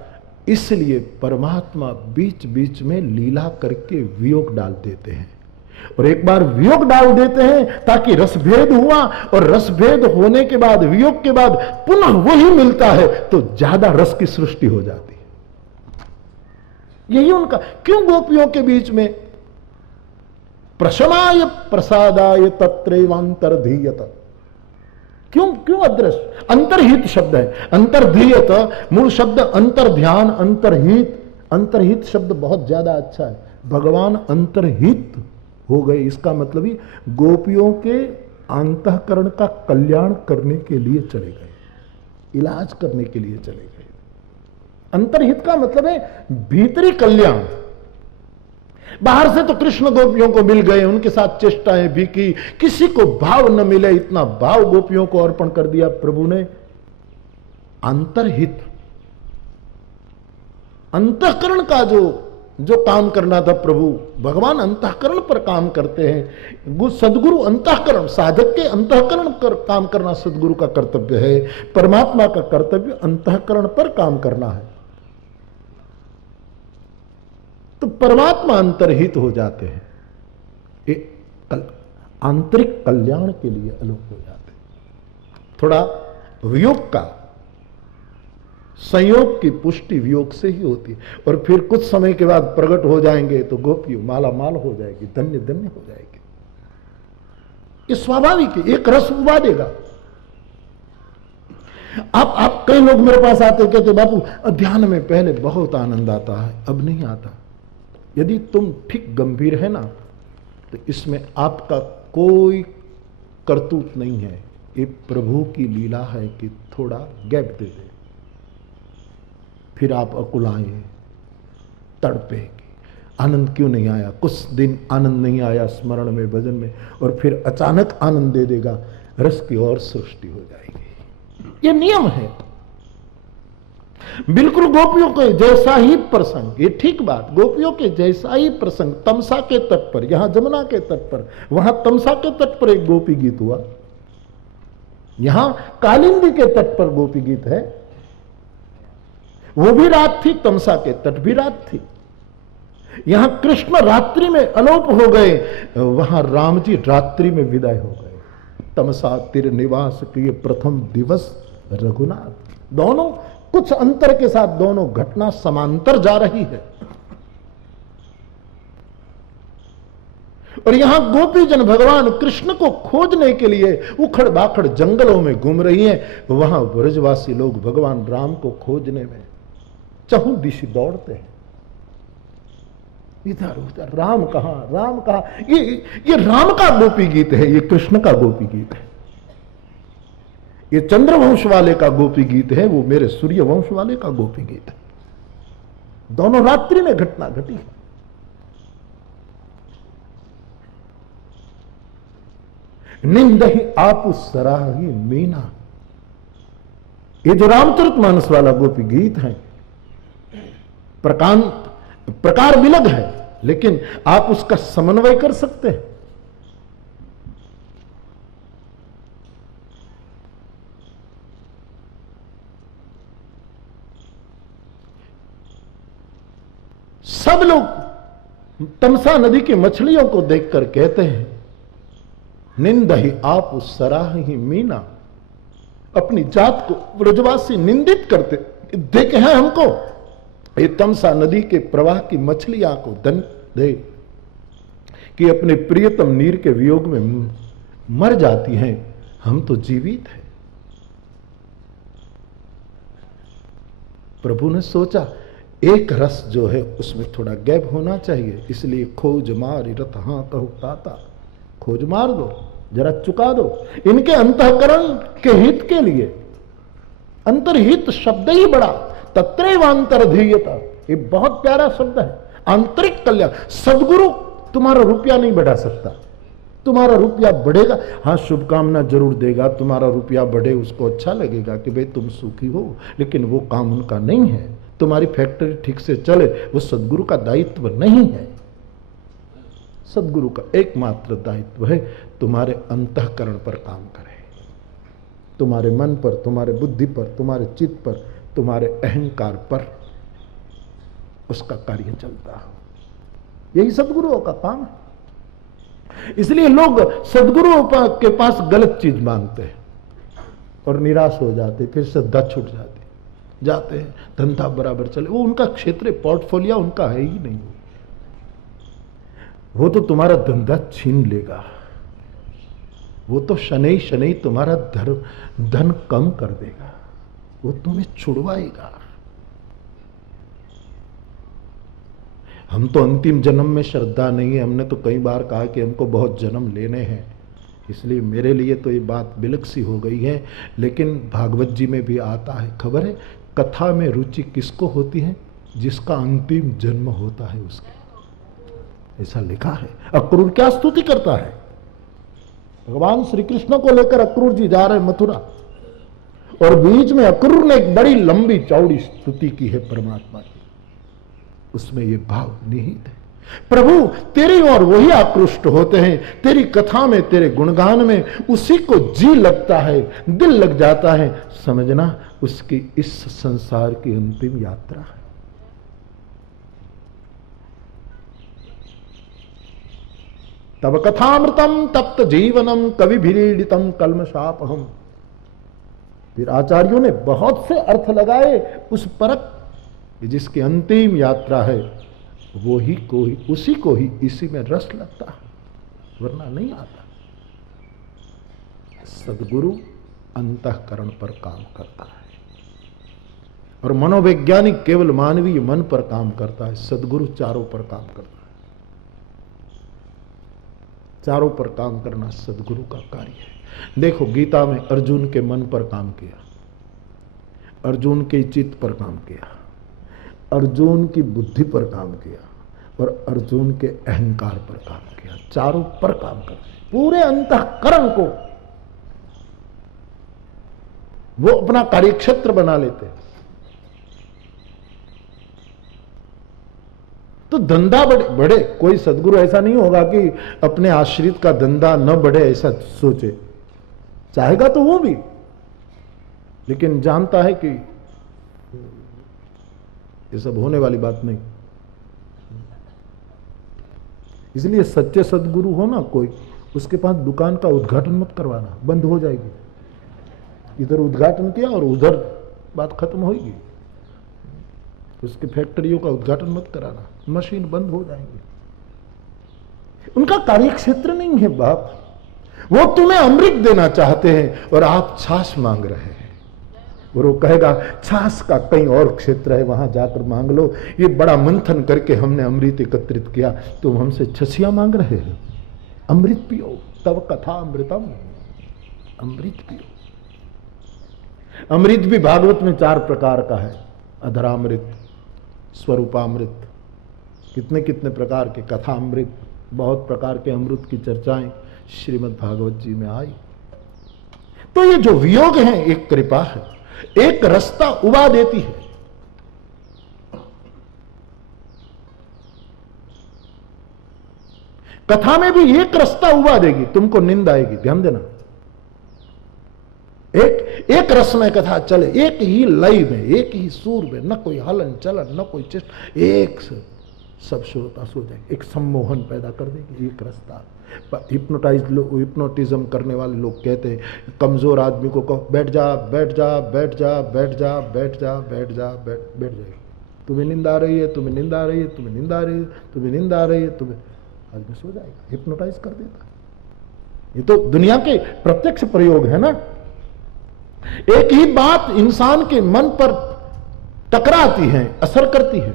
इसलिए परमात्मा बीच बीच में लीला करके वियोग डाल देते हैं। और एक बार वियोग डाल देते हैं ताकि रसभेद हुआ, और रसभेद होने के बाद, वियोग के बाद पुनः वही मिलता है तो ज्यादा रस की सृष्टि हो जाती है। यही उनका, क्यों गोपियों के बीच में प्रशमाय प्रसादाय तत्रैवांतर्धीयत, क्यों अदृश्य? अंतर्हित शब्द है। अंतर्धीयत मूल शब्द अंतर्ध्यान, अंतर्हित। अंतर्हित शब्द बहुत ज्यादा अच्छा है। भगवान अंतर्हित हो गए, इसका मतलब ही गोपियों के अंतःकरण का कल्याण करने के लिए चले गए, इलाज करने के लिए चले गए। अंतर्हित का मतलब है भीतरी कल्याण। बाहर से तो कृष्ण गोपियों को मिल गए, उनके साथ चेष्टाएं भी की, किसी को भाव न मिले इतना भाव गोपियों को अर्पण कर दिया प्रभु ने। अंतर्हित, अंतःकरण का जो काम करना था प्रभु, भगवान अंतःकरण पर काम करते हैं। सदगुरु अंतःकरण, साधक के अंतःकरण पर काम करना सदगुरु का कर्तव्य है। परमात्मा का कर्तव्य अंतःकरण पर काम करना है। तो परमात्मा अंतर्हित हो जाते हैं, आंतरिक कल्याण के लिए अलोक हो जाते हैं। थोड़ा वियोग का, संयोग की पुष्टि वियोग से ही होती है, और फिर कुछ समय के बाद प्रकट हो जाएंगे तो गोपी माला माल हो जाएगी, धन्य धन्य हो जाएगी। ये स्वाभाविक है, एक रस उबा देगा। आप कई लोग मेरे पास आते कहते बापू ध्यान में पहले बहुत आनंद आता है, अब नहीं आता। यदि तुम ठीक गंभीर है ना तो इसमें आपका कोई करतूत नहीं है, ये प्रभु की लीला है कि थोड़ा गैप दे दे, फिर आप अकुलाए, तड़पे कि आनंद क्यों नहीं आया, कुछ दिन आनंद नहीं आया स्मरण में, भजन में, और फिर अचानक आनंद दे देगा, रस की और सृष्टि हो जाएगी। ये नियम है, बिल्कुल गोपियों के जैसा ही प्रसंग। ये ठीक बात, गोपियों के जैसा ही प्रसंग तमसा के तट पर, यहां जमुना के तट पर, वहां तमसा के तट पर एक गोपी गीत हुआ, यहां कालिंदी के तट पर गोपी गीत है। वो भी रात थी, तमसा के तट भी रात थी। यहां कृष्ण रात्रि में अलोप हो गए, वहां राम जी रात्रि में विदाई हो गए। तमसा तिर निवास किए प्रथम दिवस रघुनाथ। दोनों कुछ अंतर के साथ दोनों घटना समांतर जा रही है। और यहां गोपी जन भगवान कृष्ण को खोजने के लिए उखड़ बाखड़ जंगलों में घूम रही हैं, वहां ब्रजवासी लोग भगवान राम को खोजने में चहुं दिशा दौड़ते हैं, इधर उधर, राम कहां, राम कहां। ये राम का गोपी गीत है, ये कृष्ण का गोपी गीत है। ये चंद्रवंश वाले का गोपी गीत है, वो मेरे सूर्य वंश वाले का गोपी गीत है। दोनों रात्रि में घटना घटी है। निंदहि आपु सराही मीना, ये जो रामचरितमानस वाला गोपी गीत है, प्रकार विलग है, लेकिन आप उसका समन्वय कर सकते हैं। सब लोग तमसा नदी की मछलियों को देखकर कहते हैं निंदहि आप सराही मीना। अपनी जात को ब्रजवासी निंदित करते देखे हैं हमको। ये तमसा नदी के प्रवाह की मछलियां को दंड दे कि अपने प्रियतम नीर के वियोग में मर जाती हैं, हम तो जीवित हैं। प्रभु ने सोचा एक रस जो है उसमें थोड़ा गैप होना चाहिए, इसलिए खोज मार रथ हाँ कहू ताता, खोज मार दो, जरा चुका दो इनके अंतःकरण के हित के लिए। अंतर्हित शब्द ही बड़ा, तत्रैवांतर्धीयता, ये बहुत प्यारा शब्द है। आंतरिक कल्याण, सदगुरु तुम्हारा रुपया नहीं बढ़ा सकता, तुम्हारा रुपया बढ़ेगा, हाँ शुभकामना जरूर देगा, तुम्हारा रुपया बढ़े उसको अच्छा लगेगा कि भाई तुम सुखी हो, लेकिन वो काम उनका नहीं है। तुम्हारी फैक्ट्री ठीक से चले वो सदगुरु का दायित्व नहीं है। सदगुरु का एकमात्र दायित्व है तुम्हारे अंतःकरण पर काम करे, तुम्हारे मन पर, तुम्हारे बुद्धि पर, तुम्हारे चित्त पर, तुम्हारे अहंकार पर उसका कार्य चलता हो। यही सदगुरुओं का काम है। इसलिए लोग सदगुरुओं के पास गलत चीज मांगते हैं और निराश हो जाते, फिर श्रद्धा छूट जाते हैं, धंधा बराबर चले, वो उनका क्षेत्र, पोर्टफोलियो उनका है ही नहीं। वो तो तुम्हारा धंधा छीन लेगा, वो तो शनै शनै तुम्हारा धन कम कर देगा, वो तुम्हें छुड़वाएगा। हम तो अंतिम जन्म में श्रद्धा नहीं है, हमने तो कई बार कहा कि हमको बहुत जन्म लेने हैं, इसलिए मेरे लिए तो ये बात बिलक सी हो गई है। लेकिन भागवत जी में भी आता है, खबर है, कथा में रुचि किसको होती है? जिसका अंतिम जन्म होता है उसके, ऐसा लिखा है। अक्रूर क्या स्तुति करता है? भगवान श्री कृष्ण को लेकर अक्रूर जी जा रहे मथुरा, और बीच में अक्रूर ने एक बड़ी लंबी चौड़ी स्तुति की है परमात्मा की। उसमें ये भाव निहित है, प्रभु तेरी ओर वही आकृष्ट होते हैं, तेरी कथा में, तेरे गुणगान में उसी को जी लगता है, दिल लग जाता है, समझना उसकी इस संसार की अंतिम यात्रा है। तब कथामृतम तप्त जीवनम कवि भीड़ितम कल्मशापहम। फिर आचार्यों ने बहुत से अर्थ लगाए उस परक, जिसकी अंतिम यात्रा है वो ही को ही, उसी को ही इसी में रस लगता है, वरना नहीं आता। सदगुरु अंतःकरण पर काम करता है, और मनोवैज्ञानिक केवल मानवीय मन पर काम करता है, सदगुरु चारों पर काम करता है। चारों पर काम करना सदगुरु का कार्य है। देखो गीता में अर्जुन के मन पर काम किया, अर्जुन के चित्त पर काम किया, अर्जुन की बुद्धि पर काम किया, और अर्जुन के अहंकार पर काम किया। चारों पर काम कर, पूरे अंतःकरण को वो अपना कार्यक्षेत्र बना लेते। तो धंधा बढ़े, कोई सदगुरु ऐसा नहीं होगा कि अपने आश्रित का धंधा न बढ़े ऐसा सोचे, चाहेगा तो वो भी, लेकिन जानता है कि ये सब होने वाली बात नहीं। इसलिए सच्चे सदगुरु हो ना कोई, उसके पास दुकान का उद्घाटन मत करवाना, बंद हो जाएगी। इधर उद्घाटन किया और उधर बात खत्म होगी। उसकी फैक्ट्रियों का उद्घाटन मत कराना, मशीन बंद हो जाएंगी। उनका कार्यक्षेत्र नहीं है बाप, वो तुम्हें अमृत देना चाहते हैं और आप छाछ मांग रहे हैं। और वो कहेगा छाछ का कहीं और क्षेत्र है, वहां जाकर मांग लो, ये बड़ा मंथन करके हमने अमृत एकत्रित किया, तुम हमसे छछिया मांग रहे हो। अमृत पियो, तब कथा अमृतम, अमृत पियो। अमृत भी भागवत में 4 प्रकार का है, अधरामृत, स्वरूपामृत, कितने कितने प्रकार के, कथामृत, बहुत प्रकार के अमृत की चर्चाएं श्रीमद् भागवत जी में आई। तो ये जो वियोग है एक कृपा है, एक रास्ता उबा देती है। कथा में भी एक रास्ता उबा देगी, तुमको नींद आएगी, ध्यान देना। एक रस में कथा चले, एक ही लय में, एक ही सुर में, न कोई हलन चलन, न कोई चेष्ट, एक सब श्रोता सो जाएंगे, एक सम्मोहन पैदा कर देगी, एक रास्ता। हिप्नोटिज्म करने वाले लोग कहते हैं कमजोर आदमी को कहो बैठ जा बैठ जा बैठ जा बैठ जा बैठ जा बैठ जा, बैठ जाएगी। तुम्हें नींद आ रही है, तुम्हें नींद आ रही है, तुम्हें नींद आ रही है, तुम्हें नींद आ रही है, तुम्हें, आदमी सो जाएगा, हिप्नोटाइज कर देता। ये तो दुनिया के प्रत्यक्ष प्रयोग है ना। एक ही बात इंसान के मन पर टकराती है, असर करती है,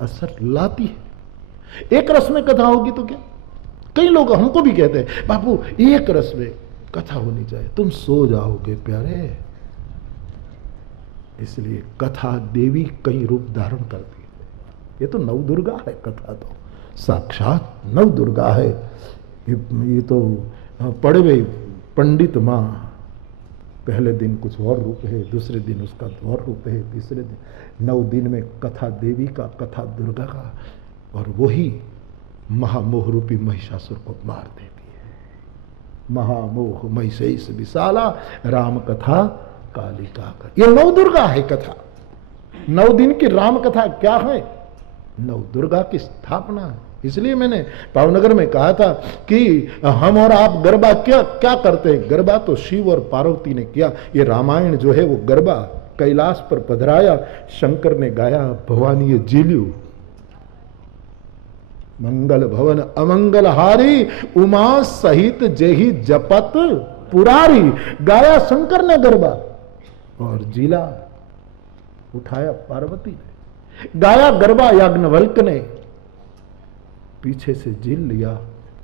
असर लाती है। एक रस में कथा होगी तो क्या, कई लोग हमको भी कहते हैं बापू एक रस में कथा होनी चाहिए, तुम सो जाओगे प्यारे। इसलिए कथा देवी कई रूप धारण करती है। ये तो नवदुर्गा है कथा, तो साक्षात नव दुर्गा है। ये तो पढ़ गई पंडित माँ, पहले दिन कुछ और रूप है, दूसरे दिन उसका और रूप है, तीसरे दिन 9 दिन में कथा देवी का, कथा दुर्गा का, और वही महामोह रूपी महिषासुर को मार देती है। महामोह महिषेष विशाला राम कथा कालिका का, ये 9 दुर्गा है कथा। 9 दिन की राम कथा क्या है? 9 दुर्गा की स्थापना है। इसलिए मैंने भावनगर में कहा था कि हम और आप गरबा क्या क्या करते हैं। गरबा तो शिव और पार्वती ने किया। ये रामायण जो है वो गरबा कैलाश पर पधराया, शंकर ने गाया भवानी ये जील्यू मंगल भवन अमंगल हारी उमा सहित जेहि जपत पुरारी। गाया शंकर ने गरबा और जिला उठाया पार्वती ने। गाया गरबा याज्ञवल्क्य ने, पीछे से झील लिया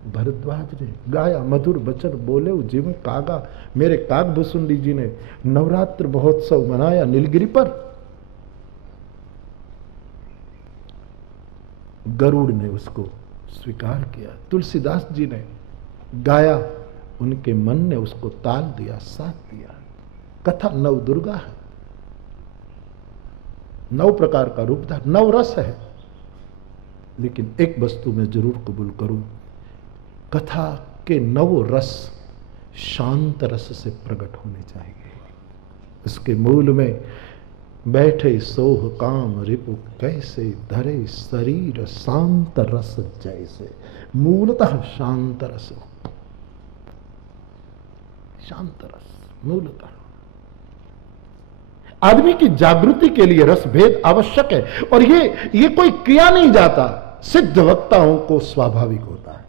भरद्वाज ने। गाया मधुर वचन बोले जीव कागा। मेरे कागभूषुंडी जी ने नवरात्र महोत्सव मनाया नीलगिरी पर। गरुड़ ने उसको स्वीकार किया। तुलसीदास जी ने गाया, उनके मन ने उसको ताल दिया, साथ दिया। कथा 9 दुर्गा है, 9 प्रकार का रूप था, 9 रस है। लेकिन एक वस्तु मैं जरूर कबूल करूं, कथा के 9 रस शांत रस से प्रकट होने चाहिए। इसके मूल में बैठे सोह काम रिपु कैसे, धरे शरीर शांत रस जैसे। मूलतः शांत रस, शांत रस मूलतः। आदमी की जागृति के लिए रस भेद आवश्यक है, और ये कोई किया नहीं जाता। सिद्ध वक्ताओं को स्वाभाविक होता है।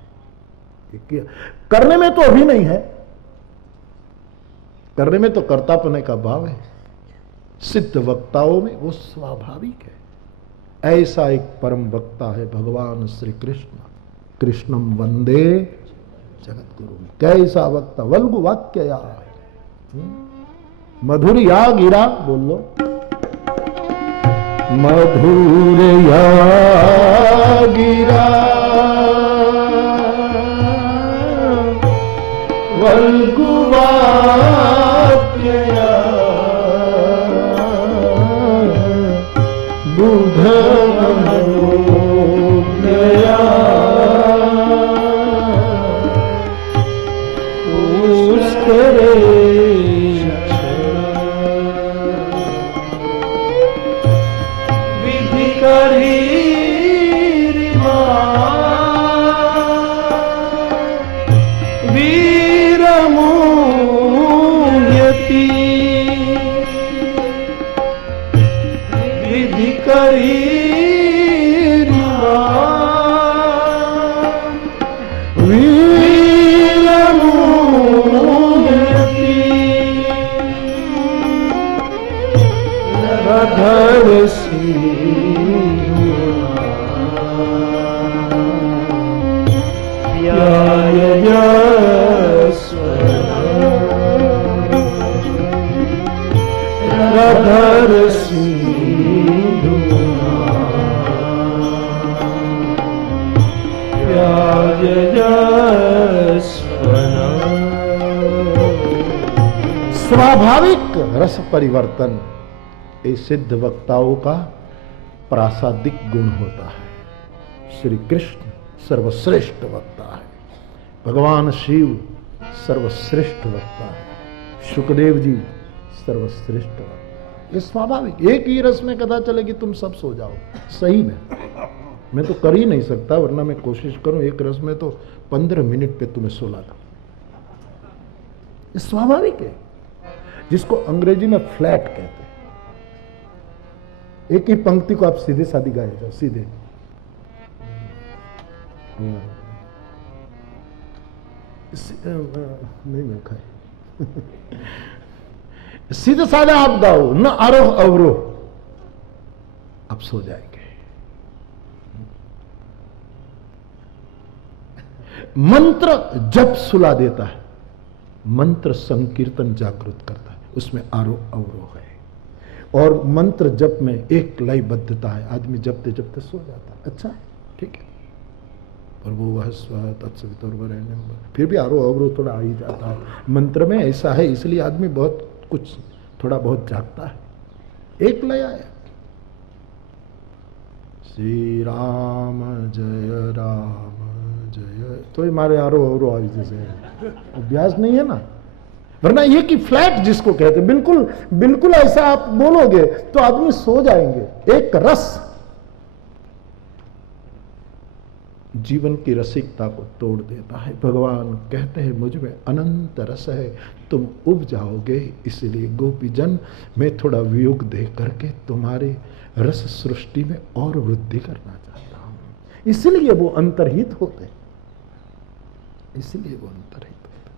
करने में तो अभी नहीं है, करने में तो कर्तापने का भाव है। सिद्ध वक्ताओं में वो स्वाभाविक है। ऐसा एक परम वक्ता है भगवान श्री कृष्ण। कृष्णम वंदे जगत गुरु। कैसा वक्ता, वल्गु वाक्य या मधुर या गिरा, बोल लो मधुर या गिरा वल्गु वाक्य या बुध मनोज्ञया पुष्करे स्वाभाविक रस परिवर्तन ये सिद्ध वक्ताओं का प्रासादिक गुण होता है। श्री कृष्ण सर्वश्रेष्ठ वक्ता है, भगवान शिव सर्वश्रेष्ठ वक्ता है, सुखदेव जी सर्वश्रेष्ठ वक्ता। ये स्वाभाविक। एक ही रस में कथा चलेगी तुम सब सो जाओ, सही में मैं तो कर ही नहीं सकता, वरना मैं कोशिश करूं एक रस में तो 15 मिनट पे तुम्हें सुला दूं। ये स्वाभाविक है, जिसको अंग्रेजी में फ्लैट कहते हैं। एक ही पंक्ति को आप सीधे साधी गाए जाओ, सीधे। नहीं मैं खाए सीधे साधा आप गाओ, न आरोह अवरोह, आप सो जाएंगे। मंत्र जप सुला देता है, मंत्र संकीर्तन जागृत करता है, उसमें आरोह अवरोह है। और मंत्र जप में एक लयबद्धता है, आदमी जपते जपते सो जाता है। अच्छा है, ठीक है। और वो वह स्व तत्सवितुर्वरेण्यम, फिर भी आरोह अवरोह थोड़ा आ ही जाता है। मंत्र में ऐसा है, इसलिए आदमी बहुत कुछ थोड़ा बहुत जागता है। एक लय आया, श्री राम जय तो ये मारे आरोह अवरोह आई, जैसे अभ्यास नहीं है ना। वरना ये कि फ्लैट जिसको कहते हैं, बिल्कुल बिल्कुल ऐसा आप बोलोगे तो आदमी सो जाएंगे। एक रस जीवन की रसिकता को तोड़ देता है। भगवान कहते हैं मुझ में अनंत रस है, तुम उब जाओगे, इसलिए गोपीजन मैं थोड़ा वियोग दे करके तुम्हारे रस सृष्टि में और वृद्धि करना चाहता हूं। इसलिए वो अंतर्हित होते, इसलिए वो अंतर्हित होते।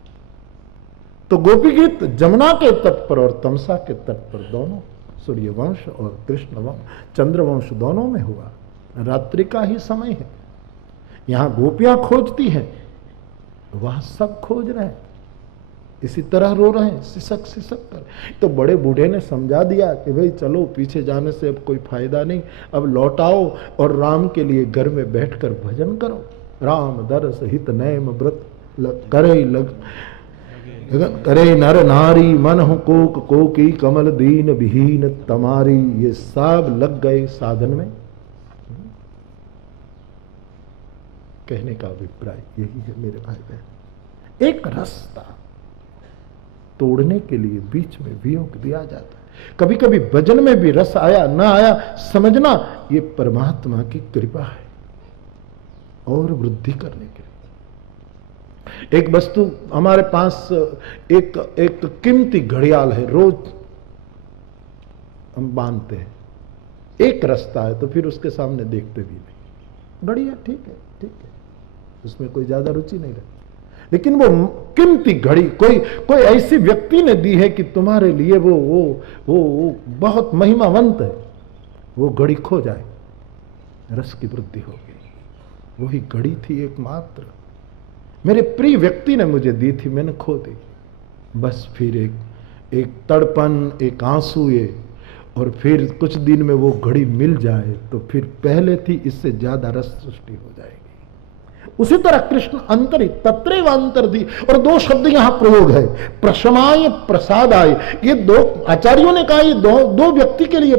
तो गोपी गीत जमुना के तट पर और तमसा के तट पर दोनों, सूर्यवंश और कृष्ण वंश चंद्रवंश दोनों में हुआ। रात्रि का ही समय है, यहां गोपियां खोजती हैं, वहां सब खोज रहे हैं, इसी तरह रो रहे हैं सिसक सिसक कर। तो बड़े बूढ़े ने समझा दिया कि भाई चलो, पीछे जाने से अब कोई फायदा नहीं, अब लौट आओ और राम के लिए घर में बैठकर भजन करो। राम दरस हित नैम व्रत करे नर नारी, मन हो कोक कोकी कमल दीन विहीन तमारी। ये सब लग गए साधन में। कहने का अभिप्राय यही है मेरे भाई बहन, एक रास्ता तोड़ने के लिए बीच में वियोग दिया जाता है। कभी कभी भजन में भी रस आया ना आया, समझना ये परमात्मा की कृपा है और वृद्धि करने के लिए। एक वस्तु हमारे पास, एक कीमती घड़ियाल है, रोज हम बांधते हैं। एक रास्ता है तो फिर उसके सामने देखते भी नहीं। घड़ियाल ठीक है, ठीक है, उसमें कोई ज्यादा रुचि नहीं रहती, लेकिन वो कीमती घड़ी कोई ऐसी व्यक्ति ने दी है कि तुम्हारे लिए वो बहुत महिमावंत है, वो घड़ी खो जाए, रस की वृद्धि होगी। वही घड़ी थी एकमात्र, मेरे प्रिय व्यक्ति ने मुझे दी थी, मैंने खो दी। बस फिर एक तड़पन, एक आंसू, ये और फिर कुछ दिन में वो घड़ी मिल जाए तो फिर पहले थी इससे ज्यादा रस सृष्टि हो जाएगी। उसी तरह कृष्ण अंतरि तत्रैव अंतर्धि, और दो शब्द यहां प्रयोग है, प्रशमाय प्रसादाय। ये दो आचार्यों ने कहा, ये दो व्यक्ति के लिए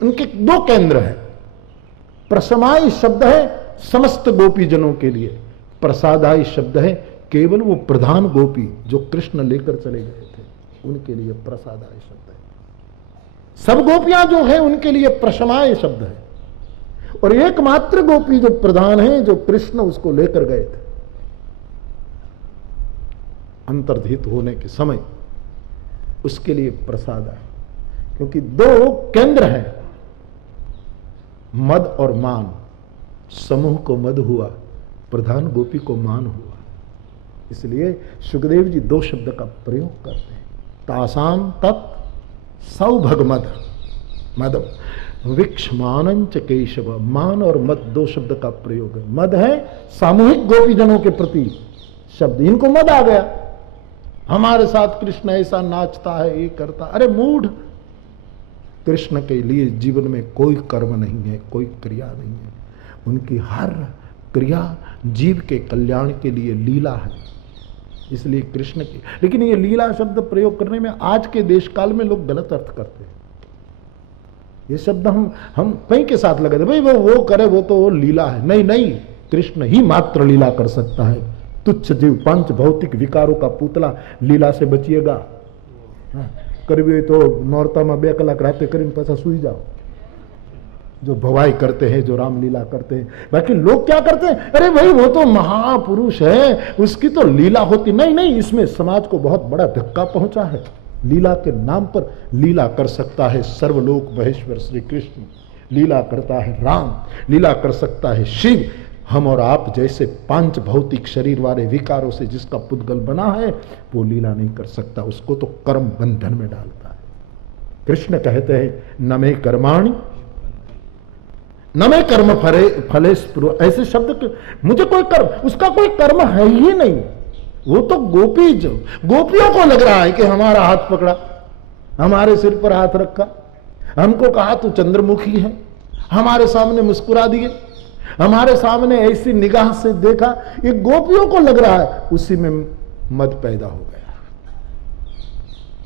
उनके दो केंद्र है। प्रशमाय शब्द है समस्त गोपीजनों के लिए, प्रसादाय शब्द है केवल वो प्रधान गोपी जो कृष्ण लेकर चले गए थे, उनके लिए प्रसादाय शब्द है। सब गोपियां जो है उनके लिए प्रशमाय शब्द है, और एकमात्र गोपी जो प्रधान है, जो कृष्ण उसको लेकर गए थे अंतर्धित होने के समय, उसके लिए प्रसाद है। क्योंकि दो केंद्र हैं, मद और मान। समूह को मद हुआ, प्रधान गोपी को मान हुआ। इसलिए सुखदेव जी दो शब्द का प्रयोग करते हैं, तासाम तत् सौभगमद मद विक्षमानंच केशव। मान और मद दो शब्द का प्रयोग है। मद है सामूहिक गोपीजनों के प्रति शब्द, इनको मद आ गया, हमारे साथ कृष्ण ऐसा नाचता है, ये करता। अरे मूढ़, कृष्ण के लिए जीवन में कोई कर्म नहीं है, कोई क्रिया नहीं है, उनकी हर क्रिया जीव के कल्याण के लिए लीला है। इसलिए कृष्ण की, लेकिन ये लीला शब्द प्रयोग करने में आज के देश काल में लोग गलत अर्थ करते हैं। ये शब्द हम कहीं के साथ लगे थे, भाई वो करे, वो तो वो लीला है। नहीं नहीं, कृष्ण ही मात्र लीला कर सकता है। तुच्छ जीव पंच भौतिक विकारों का पुतला लीला से बचिएगा। करवी तो नौरता में 2 कलाक राते करीने पाछा सुई जाओ, जो भवाई करते हैं, जो रामलीला करते हैं। बाकी लोग क्या करते हैं, अरे भाई वो तो महापुरुष है, उसकी तो लीला होती। नहीं नहीं, इसमें समाज को बहुत बड़ा धक्का पहुंचा है। लीला के नाम पर लीला कर सकता है सर्वलोक महेश्वर श्री कृष्ण, लीला करता है राम, लीला कर सकता है शिव। हम और आप जैसे 5 भौतिक शरीर वाले विकारों से जिसका पुद्गल बना है, वो लीला नहीं कर सकता, उसको तो कर्म बंधन में डालता है। कृष्ण कहते हैं न मे कर्माणि न मैं कर्म फले स्पृह। ऐसे शब्द, मुझे कोई कर्म, उसका कोई कर्म है ही नहीं। वो तो गोपियों को लग रहा है कि हमारा हाथ पकड़ा, हमारे सिर पर हाथ रखा, हमको कहा तू चंद्रमुखी है, हमारे सामने मुस्कुरा दिए, हमारे सामने ऐसी निगाह से देखा, ये गोपियों को लग रहा है उसी में मद पैदा हो गया।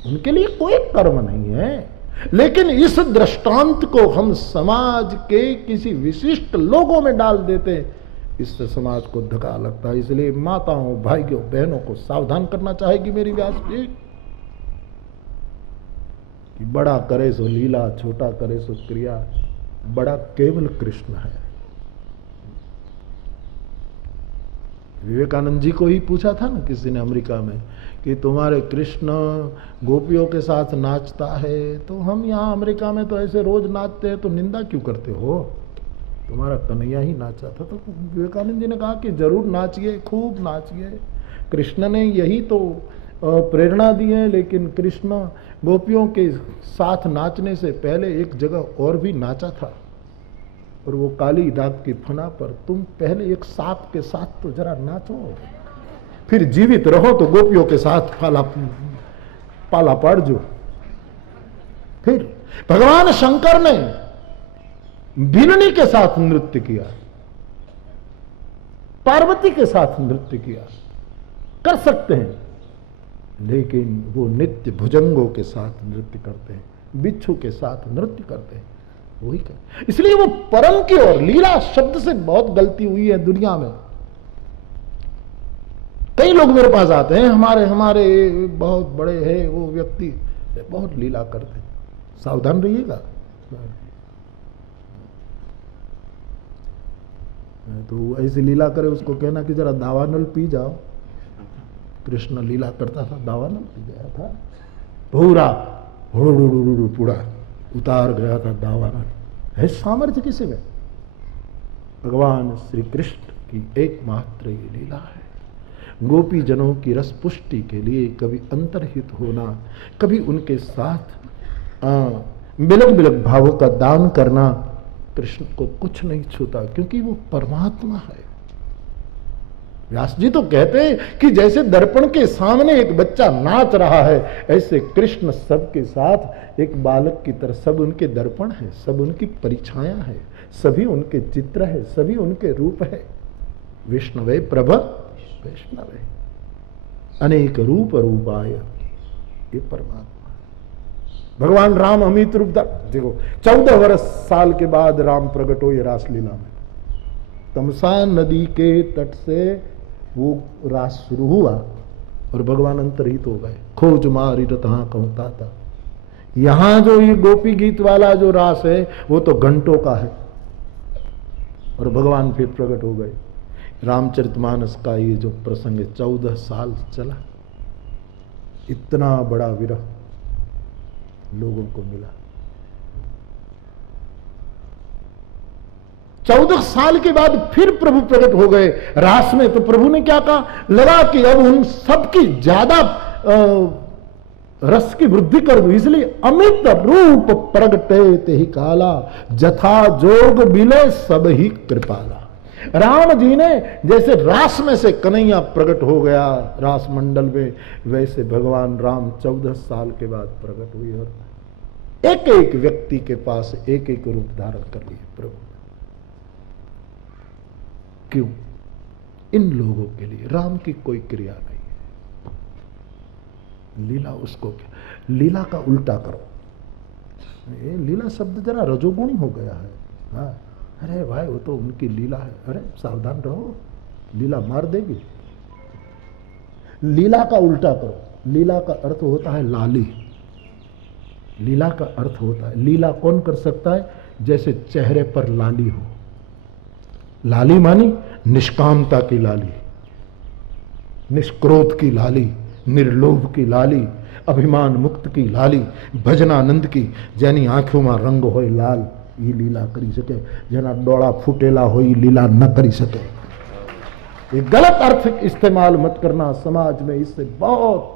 उनके लिए कोई कर्म नहीं है, लेकिन इस दृष्टांत को हम समाज के किसी विशिष्ट लोगों में डाल देते हैं, इससे समाज को धक्का लगता है। इसलिए माताओं, भाइयों, बहनों को सावधान करना चाहेगी मेरी व्यास जी कि बड़ा करे सो लीला, छोटा करे सो क्रिया, बड़ा केवल कृष्ण है। विवेकानंद जी को ही पूछा था ना किसी ने अमेरिका में कि तुम्हारे कृष्ण गोपियों के साथ नाचता है, तो हम यहाँ अमेरिका में तो ऐसे रोज नाचते हैं, तो निंदा क्यों करते हो? तुम्हारा कन्हैया ही नाचा था। तो विवेकानंद जी ने कहा कि जरूर नाचिए, खूब नाचिए, कृष्ण ने यही तो प्रेरणा दी है। लेकिन कृष्ण गोपियों के साथ नाचने से पहले एक जगह और भी नाचा था, और वो काली डाक की फना पर। तुम पहले एक सांप के साथ तो जरा नाचो, फिर जीवित रहो तो गोपियों के साथ पाला पड़ जो। फिर भगवान शंकर ने भिन्नी के साथ नृत्य किया, पार्वती के साथ नृत्य किया, कर सकते हैं, लेकिन वो नित्य भुजंगों के साथ नृत्य करते हैं, बिच्छू के साथ नृत्य करते हैं, वही कर। इसलिए वो परम की ओर, लीला शब्द से बहुत गलती हुई है दुनिया में। कई लोग मेरे पास आते हैं, हमारे बहुत बड़े हैं वो व्यक्ति, बहुत लीला करते हैं, सावधान रहिएगा। तो ऐसी लीला करे उसको कहना कि जरा दावानल पी जाओ। कृष्ण लीला करता था, दावानल पी गया था, पूरा पूरा उतार गया था दावानल। है सामर्थ्य किसी में? भगवान श्री कृष्ण की एकमात्र ये लीला है। गोपी जनों की रस पुष्टि के लिए कभी अंतर्हित होना, कभी उनके साथ बिलक बिलक भावों का दान करना कृष्ण को कुछ नहीं छूता, क्योंकि वो परमात्मा है। व्यास जी तो कहते हैं कि जैसे दर्पण के सामने एक बच्चा नाच रहा है, ऐसे कृष्ण सबके साथ एक बालक की तरह, सब उनके दर्पण है, सब उनकी परिछाया है, सभी उनके चित्र है, सभी उनके रूप है। विष्णवे प्रभ वैष्णवे अनेक रूप रूपाय, ये परमात्मा। भगवान राम अमित रूप देखो, 14 वर्ष साल के बाद राम प्रकट हो ये रासलीला में। तमसा नदी के तट से वो रास शुरू हुआ और भगवान अंतरहित हो गए। खोज मारी रतहा कहता था। यहां जो ये गोपी गीत वाला जो रास है वो तो घंटों का है, और भगवान फिर प्रकट हो गए। रामचरितमानस का ये जो प्रसंग है 14 साल चला, इतना बड़ा विरह लोगों को मिला। 14 साल के बाद फिर प्रभु प्रकट हो गए रास में। तो प्रभु ने क्या कहा, लगा कि अब उन सबकी ज्यादा रस की वृद्धि कर दू, इसलिए अमित रूप प्रगटे ते ही काला, जथा जोग बिले सब ही कृपाला। राम जी ने जैसे रास में से कन्हैया प्रकट हो गया रास मंडल में, वैसे भगवान राम 14 साल के बाद प्रकट हुए और एक एक व्यक्ति के पास एक एक रूप धारण कर लिए प्रभु। क्यों? इन लोगों के लिए। राम की कोई क्रिया नहीं है, लीला उसको क्या? लीला का उल्टा करो। ये लीला शब्द जरा रजोगुणी हो गया है। हाँ, अरे भाई वो तो उनकी लीला है, अरे सावधान रहो, लीला मार देगी। लीला का उल्टा करो। लीला का अर्थ होता है लाली। लीला का अर्थ होता है, लीला कौन कर सकता है? जैसे चेहरे पर लाली हो। लाली मानी निष्कामता की लाली, निष्क्रोध की लाली, निर्लोभ की लाली, अभिमान मुक्त की लाली, भजनानंद की, जेनी आंखों में रंग होय लाल, ये लीला करी सके। जना डोळा फूटेला हो लीला न करी सके। ये गलत अर्थ इस्तेमाल मत करना। समाज में इससे बहुत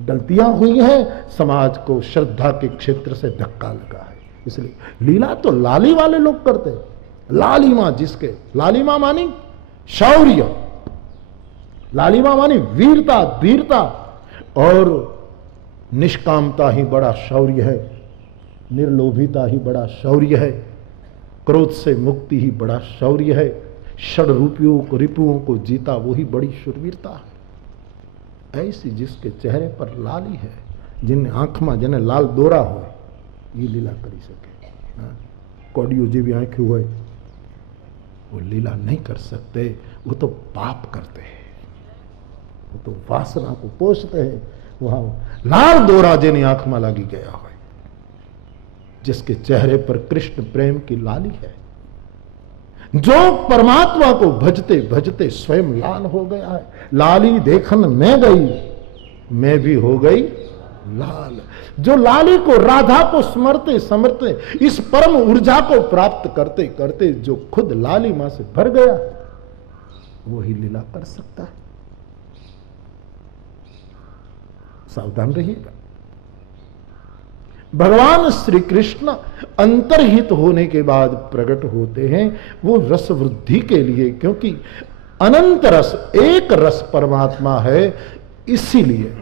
गलतियां हुई हैं, समाज को श्रद्धा के क्षेत्र से धक्का लगा है। इसलिए लीला तो लाली वाले लोग करते हैं। लालिमा जिसके, लालिमा मानी शौर्य, लालिमा मानी वीरता, धीरता, और निष्कामता ही बड़ा शौर्य है, निर्लोभिता ही बड़ा शौर्य है। क्रोध से मुक्ति ही बड़ा शौर्य है। षड रिपुओं को जीता वही बड़ी शूरवीरता है। ऐसी जिसके चेहरे पर लाली है, जिन आंख में जने लाल दोरा हो, ये लीला करी सके। कोडियो जी भी आंखें हुए वो लीला नहीं कर सकते, वो तो पाप करते हैं, वो तो वासना को पोषते हैं। वहां लाल दोरा जिन आंख में लगी गया हो, जिसके चेहरे पर कृष्ण प्रेम की लाली है, जो परमात्मा को भजते भजते स्वयं लाल हो गया है। लाली देखन मैं गई, मैं भी हो गई लाल। जो लाली को, राधा को स्मरते समरते इस परम ऊर्जा को प्राप्त करते करते जो खुद लाली मां से भर गया, वही लीला कर सकता है। सावधान रहिएगा। भगवान श्री कृष्ण अंतर्हित होने के बाद प्रकट होते हैं वो रस वृद्धि के लिए, क्योंकि अनंत रस, एक रस परमात्मा है। इसीलिए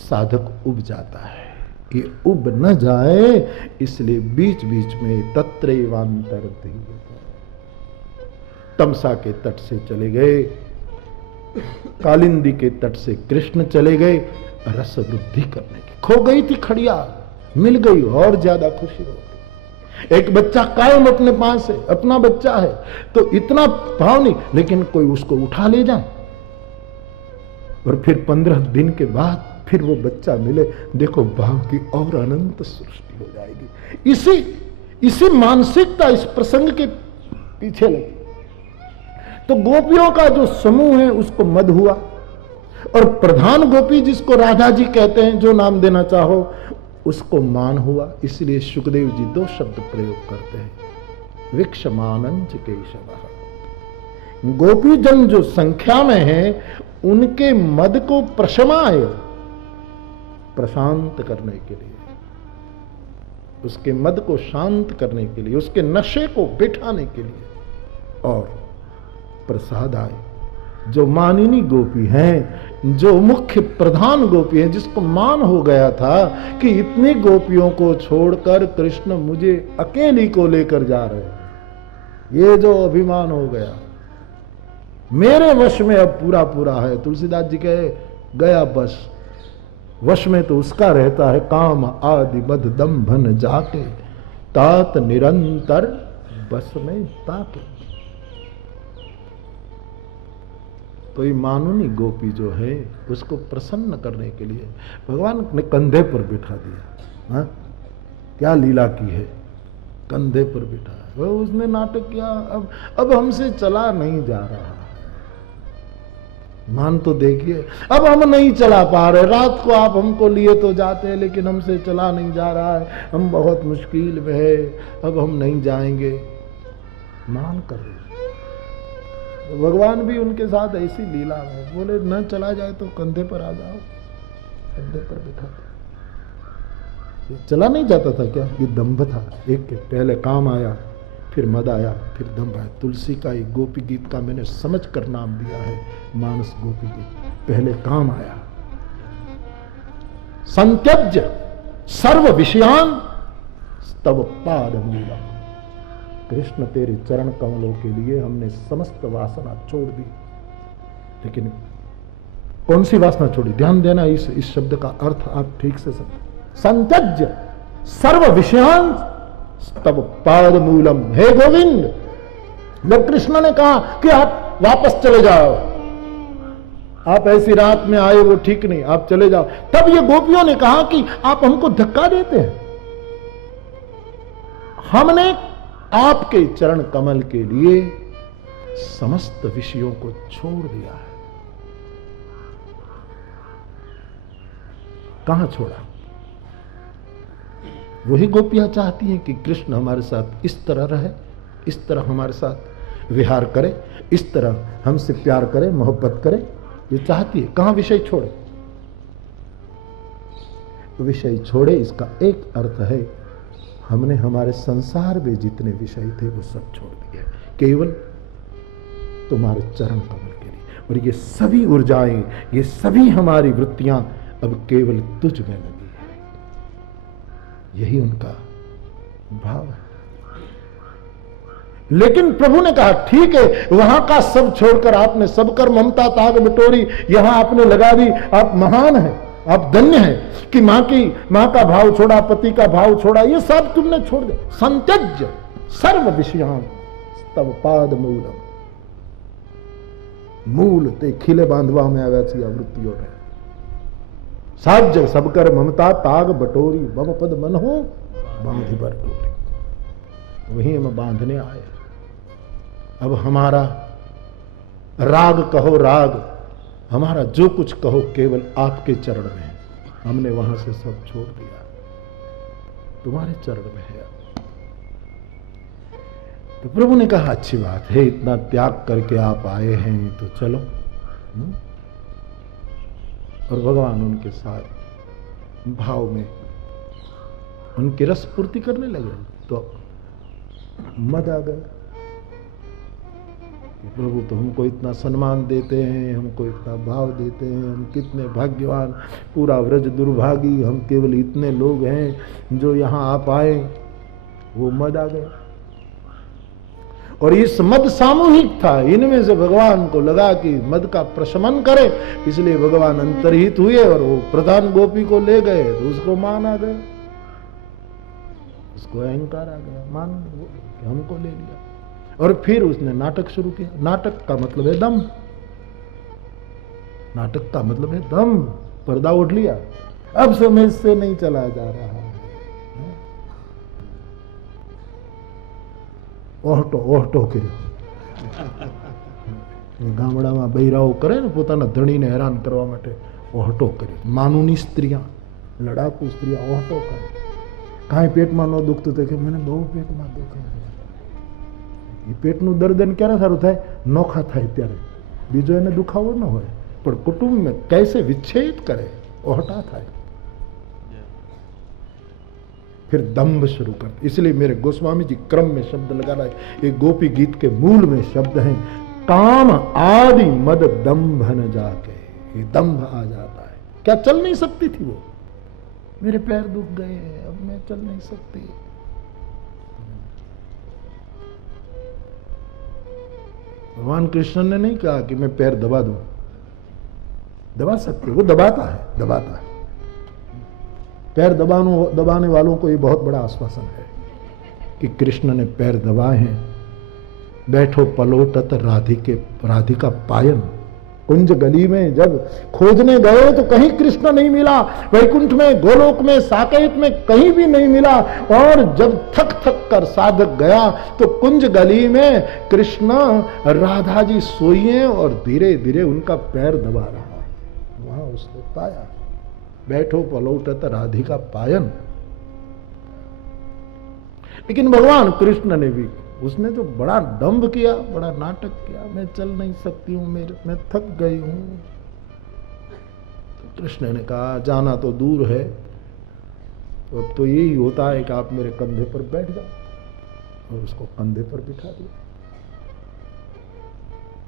साधक उब जाता है। ये उब न जाए इसलिए बीच बीच में तत्रैवांतर तमसा के तट से चले गए, कालिंदी के तट से कृष्ण चले गए रस वृद्धि करने की। खो गई थी खड़िया, मिल गई और ज्यादा खुशी होती। एक बच्चा कायम अपने पास है, अपना बच्चा है तो इतना भाव नहीं, लेकिन कोई उसको उठा ले जाए और फिर 15 दिन के बाद फिर वो बच्चा मिले, देखो भाव की और अनंत सृष्टि हो जाएगी। इसी मानसिकता इस प्रसंग के पीछे लगी। तो गोपियों का जो समूह है उसको मद हुआ, और प्रधान गोपी जिसको राधा जी कहते हैं, जो नाम देना चाहो, उसको मान हुआ। इसलिए सुखदेव जी 2 शब्द प्रयोग करते हैं, विक्षमानंच केशव। गोपी जन जो संख्या में है उनके मद को प्रशमाय, प्रशांत करने के लिए, उसके मद को शांत करने के लिए, उसके नशे को बिठाने के लिए, और प्रसाद आए। जो मानिनी गोपी हैं, जो मुख्य प्रधान गोपी हैं, जिसको मान हो गया था कि इतनी गोपियों को छोड़कर कृष्ण मुझे अकेली को लेकर जा रहे हैं, ये जो अभिमान हो गया, मेरे वश में अब पूरा पूरा है। तुलसीदास जी कहे गया बस, वश में तो उसका रहता है, काम आदि बद दंभन जाके, तात निरंतर बस में ताके। तो ये मानुनी गोपी जो है उसको प्रसन्न करने के लिए भगवान ने कंधे पर बिठा दिया। हाँ, क्या लीला की है, कंधे पर बिठा। वो उसने नाटक किया, अब हमसे चला नहीं जा रहा। मान तो देखिए, अब हम नहीं चला पा रहे, रात को आप हमको लिए तो जाते हैं, लेकिन हमसे चला नहीं जा रहा है, हम बहुत मुश्किल में है, अब हम नहीं जाएंगे। मान कर रहे, भगवान भी उनके साथ ऐसी लीला में बोले न चला जाए तो कंधे पर आ जाओ, कंधे पर बिठा। ये चला नहीं जाता था क्या, ये दंभ था। एक के पहले काम आया, फिर मद आया, फिर दंभ आया। तुलसी का एक गोपी गीत का मैंने समझ कर नाम दिया है मानस गोपी गीत। पहले काम आया, संत्यज्य सर्व विषयान तब पाद मूला। कृष्ण तेरे चरण कमलों के लिए हमने समस्त वासना छोड़ दी। लेकिन कौन सी वासना छोड़ी, ध्यान देना, इस शब्द का अर्थ आप ठीक से समझ। संत्यज्य सर्व विषयान तब पाद मूलम। हे गोविंद, जब कृष्ण ने कहा कि आप वापस चले जाओ, आप ऐसी रात में आए वो ठीक नहीं, आप चले जाओ, तब ये गोपियों ने कहा कि आप हमको धक्का देते हैं, हमने आपके चरण कमल के लिए समस्त विषयों को छोड़ दिया है। कहां छोड़ा? वही गोपियां चाहती हैं कि कृष्ण हमारे साथ इस तरह रहे, इस तरह हमारे साथ विहार करे, इस तरह हमसे प्यार करे, मोहब्बत करे, ये चाहती है। कहां विषय छोड़े? विषय छोड़े इसका एक अर्थ है हमने हमारे संसार में जितने विषय थे वो सब छोड़ दिए, केवल तुम्हारे चरण कमल के लिए। और ये सभी ऊर्जाएं, ये सभी हमारी वृत्तियां अब केवल तुझ में लगी है। यही उनका भाव है। लेकिन प्रभु ने कहा ठीक है, वहां का सब छोड़कर आपने सब कर ममता ताग बटोरी, यहां आपने लगा दी। आप महान हैं, आप धन्य हैं कि मां का भाव छोड़ा, पति का भाव छोड़ा, ये सब तुमने छोड़ दिया। संत्यज्य सर्व विषयान तब पाद मूलम, मूल ते खिले बांधवा में आव्या छी आवृत्तियों ने साज सब कर ममता ताग बटोरी, मम पद मन हो बांधी बटोरी। वही हम बांधने आए। अब हमारा राग कहो राग, हमारा जो कुछ कहो केवल आपके चरण में है। हमने वहां से सब छोड़ दिया, तुम्हारे चरण में है। तो प्रभु ने कहा अच्छी बात है, इतना त्याग करके आप आए हैं तो चलो। और भगवान उनके साथ भाव में उनकी रस पूर्ति करने लगे। तो मद आ गया, प्रभु तो हमको इतना सम्मान देते हैं, हमको इतना भाव देते हैं, हम कितने भाग्यवान, पूरा व्रज दुर्भागी, हम केवल इतने लोग हैं जो यहाँ आप आए। वो मद आ गया। और इस मद सामूहिक था, इनमें से भगवान को लगा कि मद का प्रशमन करे, इसलिए भगवान अंतर्हित हुए और वो प्रधान गोपी को ले गए। तो उसको मान आ गया, उसको अहंकार आ गया, मान कि हमको ले लिया। और फिर उसने नाटक शुरू किया। नाटक का मतलब है दम, नाटक का मतलब है दम। पर्दा उठ लिया, अब समय से नहीं चला जा रहा है। ઓહટો ઓહટો કર્યો। ગામડામાં બૈરાઓ કરે ને પોતાના ધણીને હેરાન કરવા માટે ઓહટો કર્યો। માનુની સ્ત્રીયા, લડાકુ સ્ત્રીયા ઓહટો કરે। કાંઈ પેટમાં ન દુખતું તો કે મને બહુ પેટમાં દુખે। એ પેટનું દર્દ એને ક્યારે સારું થાય? નોખા થાય ત્યારે। બીજો એને દુખાવો ન હોય, પણ કુટુંબમાં कैसे વિચ્છેદ કરે, ઓહટા થાય। फिर दंभ शुरू कर। इसलिए मेरे गोस्वामी जी क्रम में शब्द लगा रहा है, ये गोपी गीत के मूल में शब्द हैं, काम आदि मद दंभ न जाके। ये दंभ आ जाता है। क्या चल नहीं सकती थी वो? मेरे पैर दुख गए, अब मैं चल नहीं सकती। भगवान कृष्ण ने नहीं कहा कि मैं पैर दबा दूं, दबा सकते, वो दबाता है, दबाता है। पैर दबाने वालों को ये बहुत बड़ा आश्वासन है कि कृष्ण ने पैर दबाए हैं। बैठो पलोटत राधिका पायन। कुंज गली में जब खोजने गए तो कहीं कृष्ण नहीं मिला, वैकुंठ में, गोलोक में, साकेत में कहीं भी नहीं मिला। और जब थक थक कर साधक गया तो कुंज गली में कृष्ण राधा जी सोइए और धीरे धीरे उनका पैर दबा रहा, वहां उसने पाया। बैठो पलौटत राधिका पायन। लेकिन भगवान कृष्ण ने भी, उसने तो बड़ा दंभ किया, बड़ा नाटक किया। मैं चल नहीं सकती हूं, मैं थक गई हूं। तो कृष्ण ने कहा जाना तो दूर है, तो अब तो यही होता है कि आप मेरे कंधे पर बैठ जाओ। और उसको कंधे पर बिठा दिया।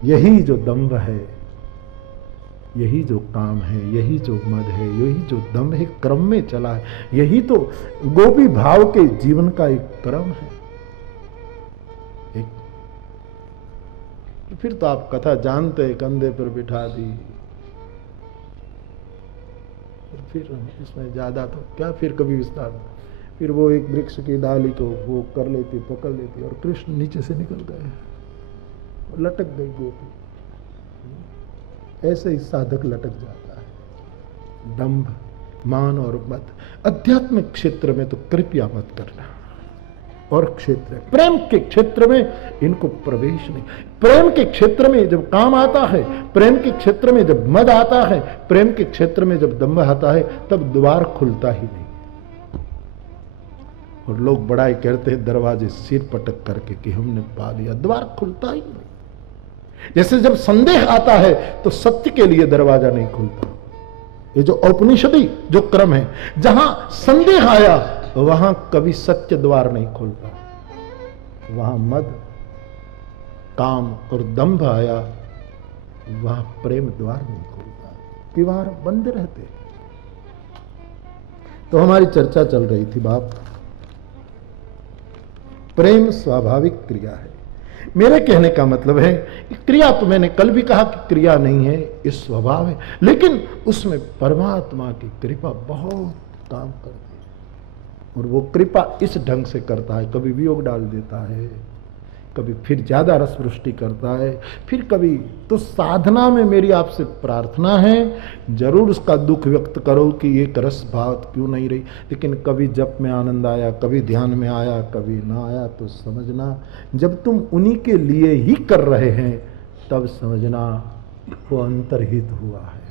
यही जो दंभ है, यही जो काम है, यही जो मद है, यही जो दम है, क्रम में चला है। यही तो गोपी भाव के जीवन का एक क्रम है। फिर तो आप कथा जानते हैं, कंधे पर बिठा दी। फिर इसमें ज्यादा तो क्या, फिर कभी विस्तार। फिर वो एक वृक्ष की डाली को वो कर लेती, पकड़ लेती, और कृष्ण नीचे से निकल गए, लटक गई गोपी। ऐसे ही साधक लटक जाता है। दंभ, मान और मद। आध्यात्मिक क्षेत्र में तो कृपया मत करना। और क्षेत्र, प्रेम के क्षेत्र में इनको प्रवेश नहीं। प्रेम के क्षेत्र में जब काम आता है, प्रेम के क्षेत्र में जब मद आता है, प्रेम के क्षेत्र में जब दंभ आता है, तब द्वार खुलता ही नहीं। और लोग बड़ाई करते हैं दरवाजे सिर पटक करके कि हमने पा लिया, द्वार खुलता ही नहीं। जैसे जब संदेह आता है तो सत्य के लिए दरवाजा नहीं खुलता। ये जो औपनिषदी जो क्रम है, जहां संदेह आया वहां कभी सत्य द्वार नहीं खुलता। वहां मद, काम और दंभ आया, वहां प्रेम द्वार नहीं खुलता, किवाड़ बंद रहते। तो हमारी चर्चा चल रही थी बाप, प्रेम स्वाभाविक क्रिया है। मेरे कहने का मतलब है क्रिया, तो मैंने कल भी कहा कि क्रिया नहीं है, ये स्वभाव है, लेकिन उसमें परमात्मा की कृपा बहुत काम करती है। और वो कृपा इस ढंग से करता है, कभी वियोग डाल देता है, कभी फिर ज्यादा रस वृष्टि करता है, फिर कभी। तो साधना में मेरी आपसे प्रार्थना है, जरूर उसका दुख व्यक्त करो कि ये रस बात क्यों नहीं रही, लेकिन कभी जप में आनंद आया, कभी ध्यान में आया, कभी ना आया, तो समझना जब तुम उन्हीं के लिए ही कर रहे हैं तब समझना वो अंतर्हित हुआ है,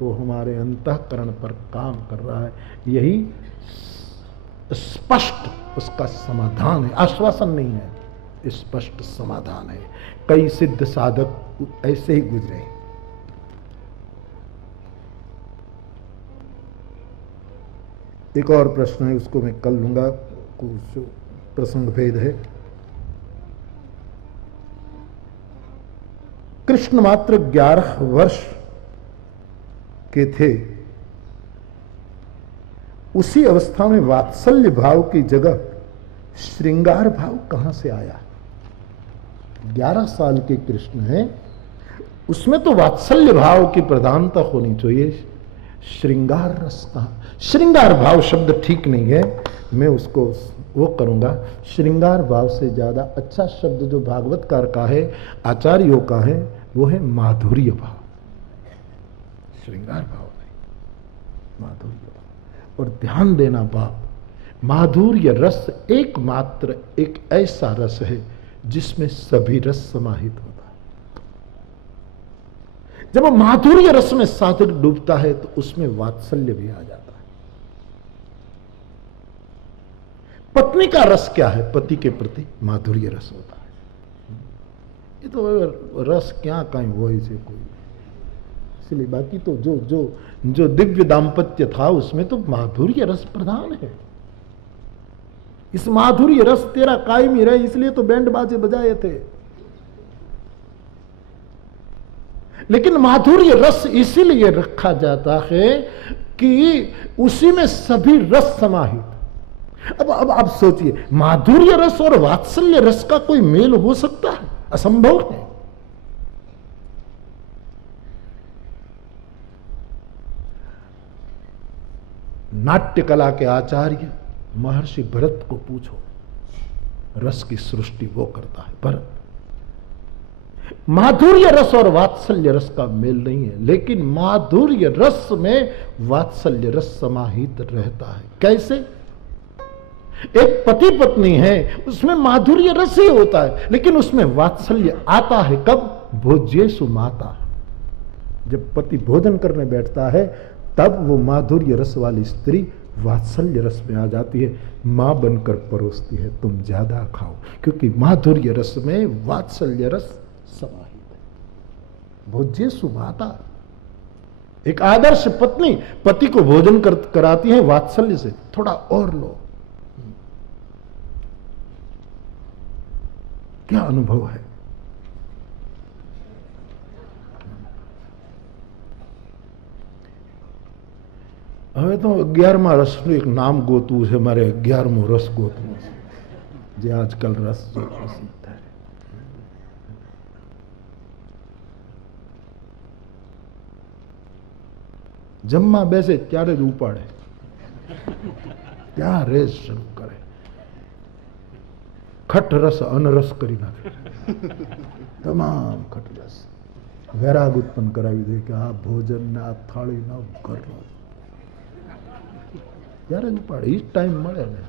वो हमारे अंतःकरण पर काम कर रहा है। यही स्पष्ट उसका समाधान है, आश्वासन नहीं है, स्पष्ट समाधान है। कई सिद्ध साधक ऐसे ही गुजरे। एक और प्रश्न है, उसको मैं कल लूंगा, कुछ प्रसंग भेद है। कृष्ण मात्र 11 वर्ष के थे, उसी अवस्था में वात्सल्य भाव की जगह श्रृंगार भाव कहां से आया? 11 साल के कृष्ण हैं, उसमें तो वात्सल्य भाव की प्रधानता होनी चाहिए, श्रृंगार रस कहां? श्रृंगार भाव शब्द ठीक नहीं है, मैं उसको वो करूंगा। श्रृंगार भाव से ज्यादा अच्छा शब्द जो भागवतकार का है, आचार्यों का है, वो है माधुर्य भाव। श्रृंगार भाव नहीं, माधुर्य भाव। और ध्यान देना बाप, माधुर्य रस एकमात्र एक ऐसा रस है जिसमें सभी रस समाहित होता है। जब माधुर्य रस में साधक डूबता है तो उसमें वात्सल्य भी आ जाता है। पत्नी का रस क्या है? पति के प्रति माधुर्य रस होता है। ये तो रस क्या कहीं वो से कोई, इसलिए बाकी तो जो दिव्य दाम्पत्य था उसमें तो माधुर्य रस प्रधान है। इस माधुर्य रस तेरा कायम ही रहे, इसलिए तो बैंड बाजे बजाए थे। लेकिन माधुर्य रस इसीलिए रखा जाता है कि उसी में सभी रस समाहित। अब आप सोचिए, माधुर्य रस और वात्सल्य रस का कोई मेल हो सकता है? असंभव है। नाट्य कला के आचार्य महर्षि भरत को पूछो, रस की सृष्टि वो करता है भरत। माधुर्य रस और वात्सल्य रस का मेल नहीं है, लेकिन माधुर्य रस में वात्सल्य रस समाहित रहता है। कैसे? एक पति पत्नी है, उसमें माधुर्य रस ही होता है, लेकिन उसमें वात्सल्य आता है कब? भोज्येषु माता। जब पति भोजन करने बैठता है तब वो माधुर्य रस वाली स्त्री वात्सल्य रस में आ जाती है, मां बनकर परोसती है, तुम ज्यादा खाओ, क्योंकि माधुर्य रस में वात्सल्य रस समाहित है। भोज्येषु माता। एक आदर्श पत्नी पति को भोजन कराती है वात्सल्य से, थोड़ा और लो। क्या अनुभव है? હવે તો 11મા રસનું એક નામ ગોતવું છે મારે, 11મો રસ ગોતવો છે, જે આજકાલ રસ જો પ્રસિદ્ધ है। જમવા બેસે ત્યારે જ ઉપાડે, ત્યારે જ શરૂ કરે, ખટ રસ અનરસ કરી નાખે, તમામ ખટ રસ વૈરાગ ઉત્પન્ન કરાવી દે કે આ ભોજન ને આ થાળી ના ઘરનો यार उपाड़े, इस टाइम મળે ને।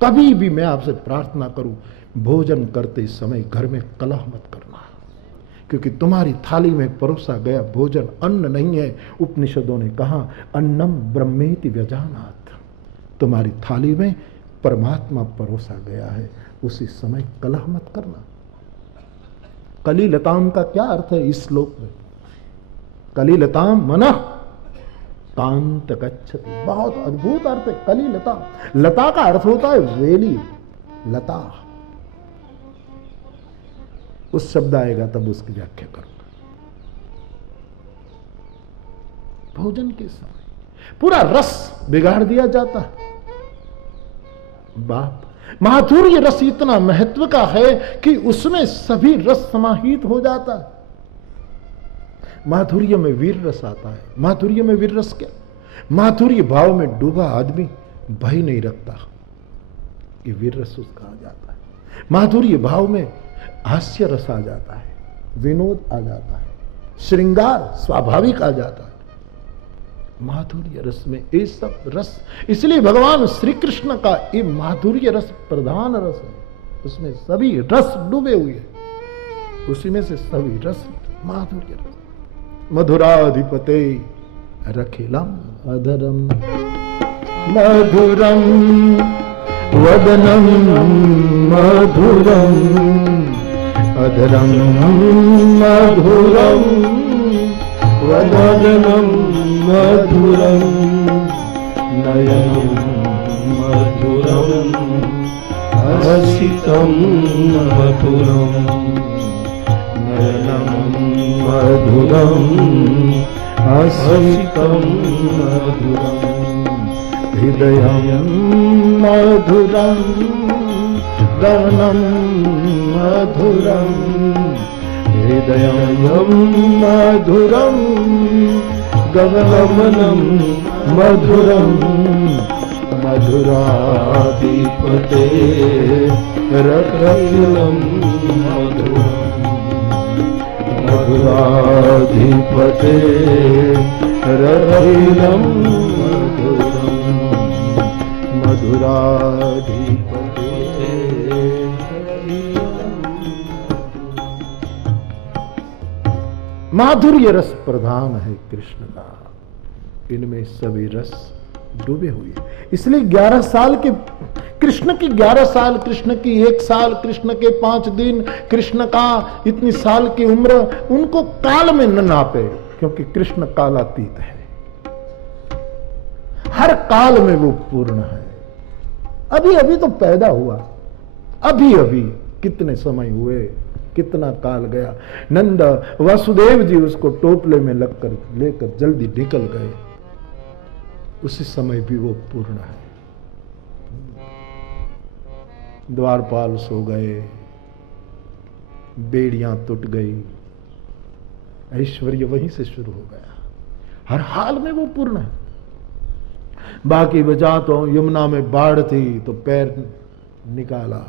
कभी भी मैं आपसे प्रार्थना करूं, भोजन करते समय घर में कलह मत करना, क्योंकि तुम्हारी थाली में परोसा गया भोजन अन्न नहीं है। उपनिषदों ने कहा अन्नम ब्रह्मेति व्यजानात्, तुम्हारी थाली में परमात्मा परोसा गया है, उसी समय कलह मत करना। कलिलताम का क्या अर्थ है इस श्लोक में? कलिलताम मनः कांत गच्छति, बहुत अद्भुत अर्थ है कली लता। लता का अर्थ होता है वेली, लता। उस शब्द आएगा तब उसकी व्याख्या करूंगा। भोजन के समय पूरा रस बिगाड़ दिया जाता है। बाप, माधुर्य रस इतना महत्व का है कि उसमें सभी रस समाहित हो जाता है। माधुर्य में वीर रस आता है। माधुर्य में वीर रस क्या? माधुर्य भाव में डूबा आदमी भय नहीं रखता, ये वीर रस उसका आ जाता है। माधुर्य भाव में हास्य रस आ जाता है, विनोद आ जाता है, श्रृंगार स्वाभाविक आ जाता है। माधुर्य रस में ये सब रस, इसलिए भगवान श्री कृष्ण का ये माधुर्य रस प्रधान रस है। उसमें सभी रस डूबे हुए हैं, उसी में से सभी रस माधुर्य रस। मधुराधिपते रखिलम अधरम मधुरम वदनम मधुरम अधरम मधुरम वदनम मधुरम नयनम मधुरम हसितम मधुरम नयनम मधुरम हसितम मधुरम हृदयं मधुरं गमनं मधुरं हृदयं मधुरं गमनं मधुरं मधुराधिपते रखिलं मधुरं मधुराधिपते रखिलं मधुराधिपते। माधुर्य रस प्रधान है कृष्ण का, इनमें सभी रस डूबे हुए। इसलिए 11 साल के कृष्ण की 11 साल, कृष्ण की 1 साल, कृष्ण के 5 दिन, कृष्ण का इतनी साल की उम्र, उनको काल में न नापे, क्योंकि कृष्ण कालातीत है। हर काल में वो पूर्ण है। अभी अभी तो पैदा हुआ, अभी अभी कितने समय हुए, कितना काल गया। नंद वासुदेव जी उसको टोपले में लगकर लेकर जल्दी निकल गए, उसी समय भी वो पूर्ण है। द्वारपाल सो गए, बेड़ियां टूट गई, ऐश्वर्य वहीं से शुरू हो गया। हर हाल में वो पूर्ण है। बाकी बचा तो यमुना में बाढ़ थी तो पैर निकाला,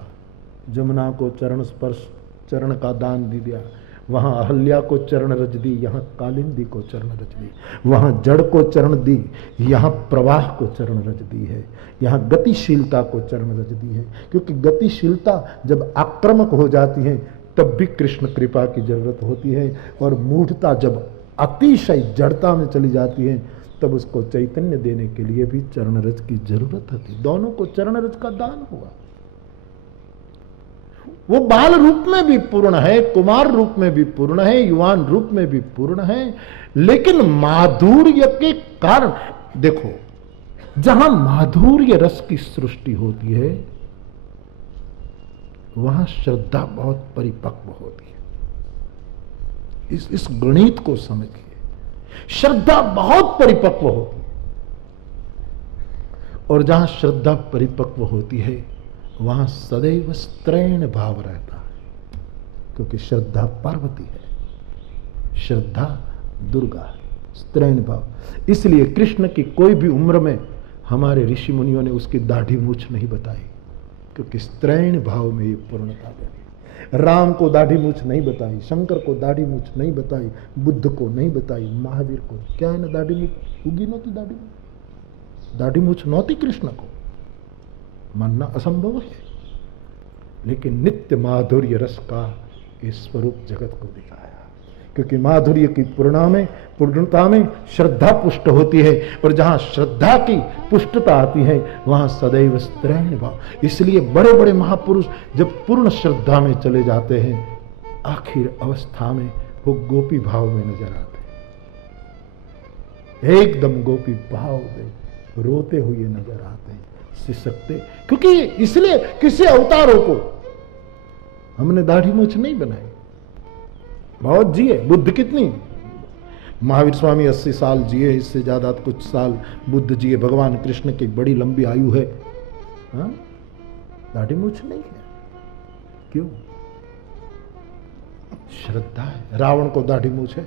जमुना को चरण स्पर्श, चरण का दान दे दिया। वहां अहल्या को चरण रज दी, यहां कालिंदी को चरण रज दी। वहां जड़ को चरण दी, यहां प्रवाह को चरण रज दी है। यहां गतिशीलता को चरण रज दी है, क्योंकि गतिशीलता जब आक्रामक हो जाती है तब भी कृष्ण कृपा की जरूरत होती है, और मूढ़ता जब अतिशय जड़ता में चली जाती है तब उसको चैतन्य देने के लिए भी चरण रज की जरूरत होती। दोनों को चरण रज का दान हुआ। वो बाल रूप में भी पूर्ण है, कुमार रूप में भी पूर्ण है, युवान रूप में भी पूर्ण है, लेकिन माधुर्य के कारण देखो, जहां माधुर्य रस की सृष्टि होती है वहां श्रद्धा बहुत परिपक्व होती है। इस गणित को समझिए, श्रद्धा बहुत परिपक्व होती है, और जहां श्रद्धा परिपक्व होती है वहां सदैव स्त्रैण भाव रहता है, क्योंकि श्रद्धा पार्वती है, श्रद्धा दुर्गा है, स्त्रैण भाव। इसलिए कृष्ण की कोई भी उम्र में हमारे ऋषि मुनियों ने उसकी दाढ़ी मूछ नहीं बताई, क्योंकि स्त्रैण भाव में ये पूर्णता बनी। राम को दाढ़ी मूछ नहीं बताई, शंकर को दाढ़ी मूछ नहीं बताई, बुद्ध को नहीं बताई, महावीर को क्या है ना दाढ़ी मूछ उगी नौती, दाढ़ी मूछ नौती कृष्ण को, मानना असंभव है। लेकिन नित्य माधुर्य रस का इस स्वरूप जगत को दिखाया, क्योंकि माधुर्य की पूर्णता में श्रद्धा पुष्ट होती है, और जहां श्रद्धा की पुष्टता आती है वहां सदैव स्त्रैण भाव। इसलिए बड़े बड़े महापुरुष जब पूर्ण श्रद्धा में चले जाते हैं, आखिर अवस्था में वो गोपी भाव में नजर आते हैं, एकदम गोपी भाव में रोते हुए नजर आते हैं, सिसकते। क्योंकि इसलिए किसी अवतारों को हमने दाढ़ी मूछ नहीं बनाई, बहुत जिए, बुद्ध कितनी, महावीर स्वामी 80 साल जिए, इससे ज्यादा कुछ साल बुद्ध जिए, भगवान कृष्ण की बड़ी लंबी आयु है। हाँ? दाढ़ी मूछ नहीं है, क्यों? श्रद्धा है। रावण को दाढ़ी मूछ है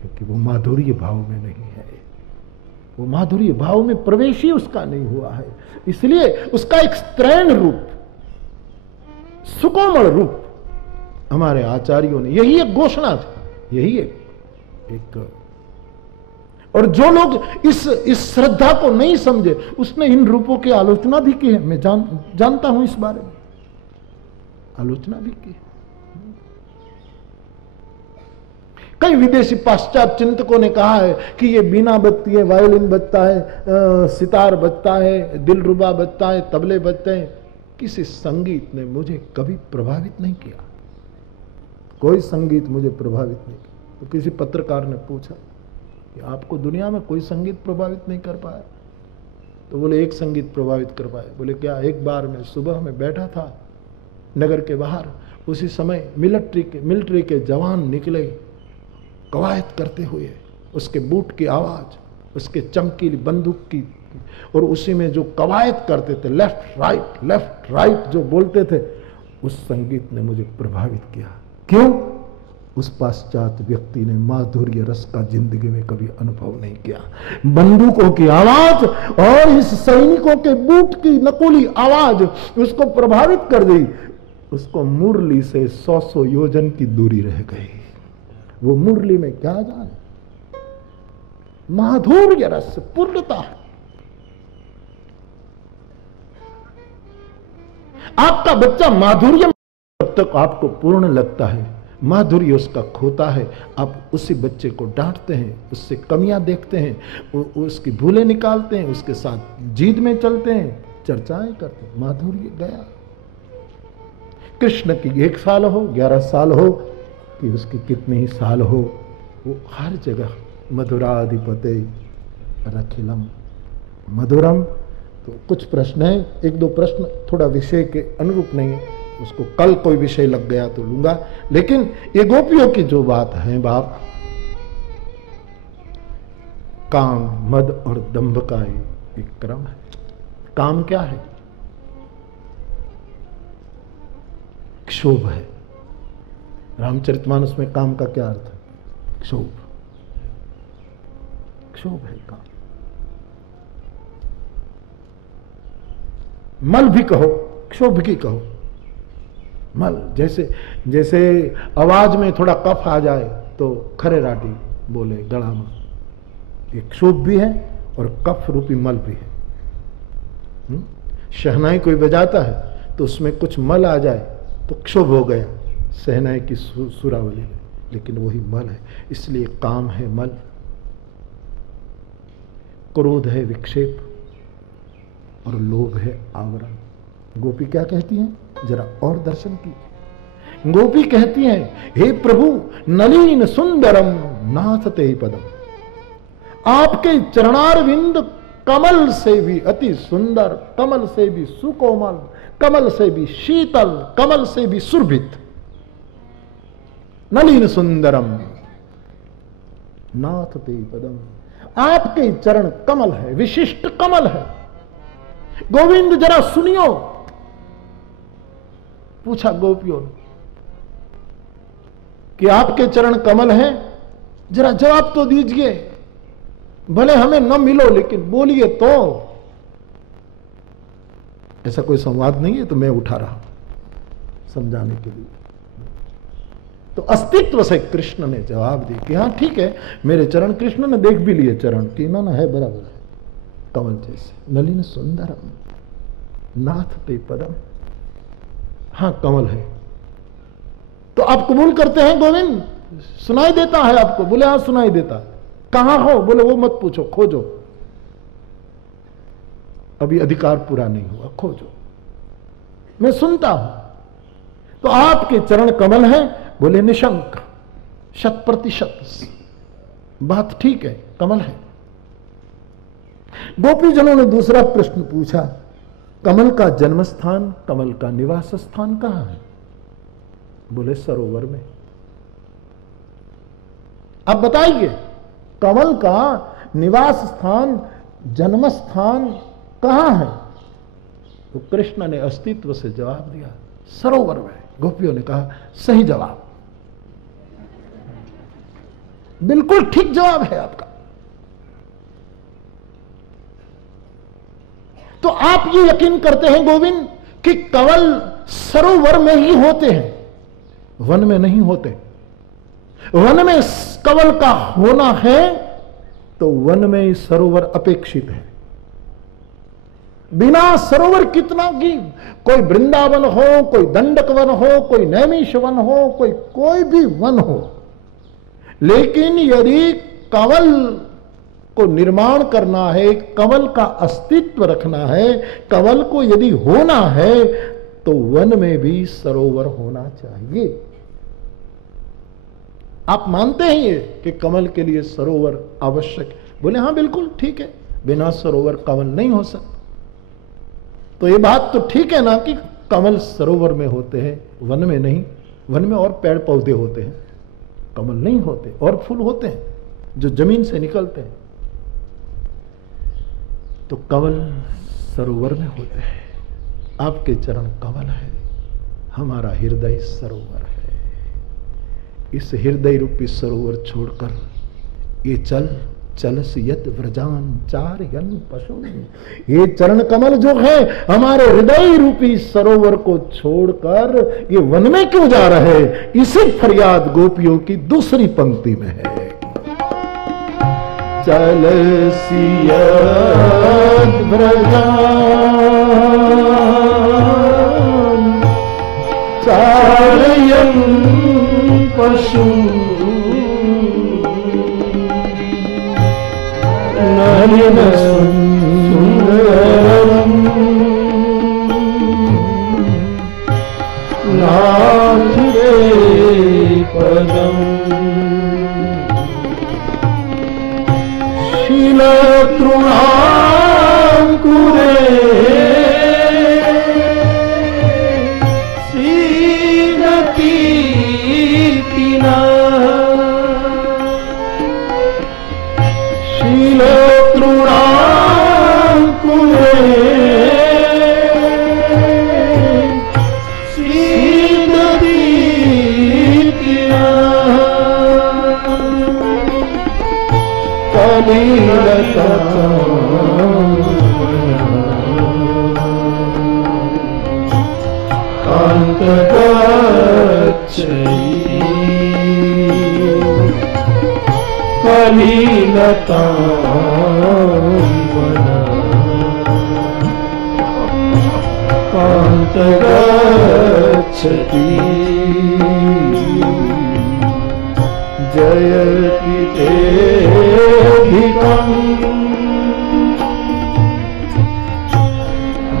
क्योंकि वो माधुर्य भाव में नहीं है, वो माधुर्य भाव में प्रवेश ही उसका नहीं हुआ है, इसलिए उसका एक स्त्रैण रूप, सुकोमल रूप हमारे आचार्यों ने, यही एक घोषणा थी, यही एक और जो लोग इस श्रद्धा को नहीं समझे, उसने इन रूपों की आलोचना भी की है। मैं जानता हूं इस बारे में, आलोचना भी की। कई विदेशी पाश्चात्य चिंतकों ने कहा है कि ये बीना बजती है, वायोलिन बजता है, सितार बजता है, दिलरुबा बजता है, तबले बजते हैं। किसी संगीत ने मुझे कभी प्रभावित नहीं किया, कोई संगीत मुझे प्रभावित नहीं किया। तो किसी पत्रकार ने पूछा कि आपको दुनिया में कोई संगीत प्रभावित नहीं कर पाया? तो बोले एक संगीत प्रभावित कर पाए। बोले क्या? एक बार मैं सुबह में बैठा था नगर के बाहर, उसी समय मिलिट्री के जवान निकले कवायद करते हुए, उसके बूट की आवाज, उसके चमकीली बंदूक की, और उसी में जो कवायद करते थे, लेफ्ट राइट जो बोलते थे, उस संगीत ने मुझे प्रभावित किया। क्यों? उस पाश्चात्य व्यक्ति ने माधुर्य रस का जिंदगी में कभी अनुभव नहीं किया। बंदूकों की आवाज और इस सैनिकों के बूट की नकुली आवाज उसको प्रभावित कर दी। उसको मुरली से 100 योजन की दूरी रह गई। वो मुरली में क्या जाने, माधुर्य रस, पूर्णता। आपका बच्चा माधुर्य जब तक आपको पूर्ण लगता है, माधुर्य उसका खोता है, आप उसी बच्चे को डांटते हैं, उससे कमियां देखते हैं, उसकी भूलें निकालते हैं, उसके साथ जीद में चलते हैं, चर्चाएं करते हैं, माधुर्य गया। कृष्ण की 1 साल हो, 11 साल हो, कि उसकी कितने ही साल हो, वो हर जगह मधुराधिपते रखिलम मधुरम। तो कुछ प्रश्न है, 1-2 प्रश्न थोड़ा विषय के अनुरूप नहीं है, उसको कल कोई विषय लग गया तो लूंगा। लेकिन ये गोपियों की जो बात है बाप, काम, मद और दंभ का एक क्रम है। काम क्या है? क्षोभ है। रामचरितमानस में काम का क्या अर्थ है? क्षोभ। क्षोभ है काम। मल भी कहो, क्षोभ की कहो। मल जैसे आवाज में थोड़ा कफ आ जाए तो खरे राटी बोले गला में, ये क्षोभ भी है और कफ रूपी मल भी है। शहनाई कोई बजाता है तो उसमें कुछ मल आ जाए तो क्षोभ हो गया शहनाई की सुरावली में, लेकिन वही मल है। इसलिए काम है मल, क्रोध है विक्षेप और लोभ है आवरण। गोपी क्या कहती हैं? जरा और दर्शन कीजिए। गोपी कहती हैं, हे प्रभु नलीन सुंदरम नाथते पदम, आपके चरणारविंद कमल से भी अति सुंदर, कमल से भी सुकोमल, कमल से भी शीतल, कमल से भी सुरभित। नलीन सुंदरम नाथते पदम, आपके चरण कमल है, विशिष्ट कमल है। गोविंद जरा सुनियो, पूछा गोपियों ने कि आपके चरण कमल हैं, जरा जवाब तो दीजिए, भले हमें न मिलो लेकिन बोलिए तो। ऐसा कोई संवाद नहीं है तो मैं उठा रहा हूं समझाने के लिए। तो अस्तित्व से कृष्ण ने जवाब दिया कि हाँ ठीक है, मेरे चरण, कृष्ण ने देख भी लिए चरण कि इन्होंने है, बराबर है, कमल जैसे। नलिन सुंदरम नाथ ते पदम, हाँ कमल है। तो आप कबूल करते हैं गोविंद? सुनाई देता है आपको? बोले हाँ सुनाई देता। कहां हो? बोले वो मत पूछो, खोजो, अभी अधिकार पूरा नहीं हुआ, खोजो, मैं सुनता हूं। तो आपके चरण कमल हैं? बोले निशंक, 100%, बात ठीक है, कमल है। गोपीजनों ने दूसरा प्रश्न पूछा, कमल का जन्म स्थान, कमल का निवास स्थान कहां है? बोले सरोवर में। आप बताइए, कमल का निवास स्थान, जन्म स्थान कहां है? तो कृष्ण ने अस्तित्व से जवाब दिया, सरोवर में। गोपियों ने कहा, सही जवाब, बिल्कुल ठीक जवाब है आपका। तो आप ये यकीन करते हैं गोविंद कि कमल सरोवर में ही होते हैं, वन में नहीं होते। वन में कमल का होना है तो वन में सरोवर अपेक्षित है। बिना सरोवर कितना की, कोई वृंदावन हो, कोई दंडक वन हो, कोई नैमिष वन हो, कोई भी वन हो, लेकिन यदि कमल को निर्माण करना है, कमल का अस्तित्व रखना है, कमल को यदि होना है, तो वन में भी सरोवर होना चाहिए। आप मानते हैं ये कि कमल के लिए सरोवर आवश्यक? बोले हां बिल्कुल ठीक है, बिना सरोवर कमल नहीं हो सकता। तो ये बात तो ठीक है ना कि कमल सरोवर में होते हैं, वन में नहीं। वन में और पेड़ पौधे होते हैं, कमल नहीं होते, और फूल होते हैं जो जमीन से निकलते हैं। तो कमल सरोवर में होते हैं। आपके चरण कमल है, हमारा हृदय सरोवर है। इस हृदय रूपी सरोवर छोड़कर ये चल यत व्रजान चारयन पशु, ये चरण कमल जो है हमारे हृदय रूपी सरोवर को छोड़कर ये वन में क्यों जा रहे? इसी फरियाद गोपियों की दूसरी पंक्ति में है। चल सियत व्रजान चारयन पशु नलिन सुंदरम नाथ रे पदम शीलतृणांकुरे सीदतीतिना कांतगच्छति जयति तेऽधिकम्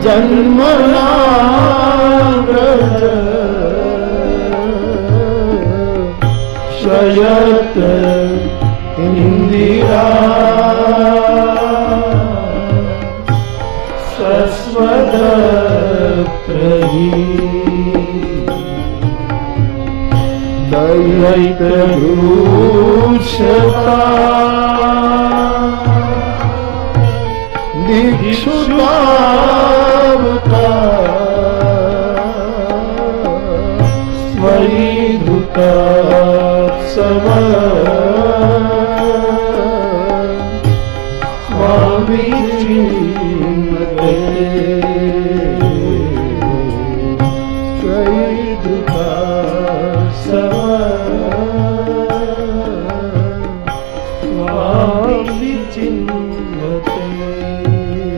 जन्मना व्रज शयत इंदिरा सस्वदत्रही दैत्यदूषता दीक्षुतावता स्वैधुता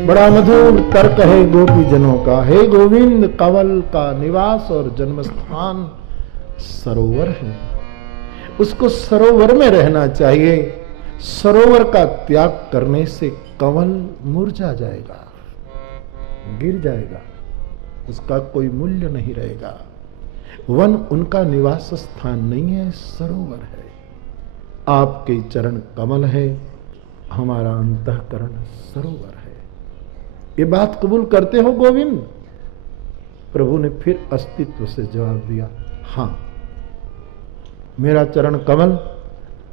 बड़ा मधुर तर्क है गोपी जनों का। हे गोविंद, कमल का निवास और जन्म स्थान सरोवर है, उसको सरोवर में रहना चाहिए। सरोवर का त्याग करने से कमल मुरझा जाएगा, गिर जाएगा, उसका कोई मूल्य नहीं रहेगा। वन उनका निवास स्थान नहीं है, सरोवर है। आपके चरण कमल है, हमारा अंतःकरण सरोवर है। ये बात कबूल करते हो गोविंद? प्रभु ने फिर अस्तित्व से जवाब दिया, हां, मेरा चरण कमल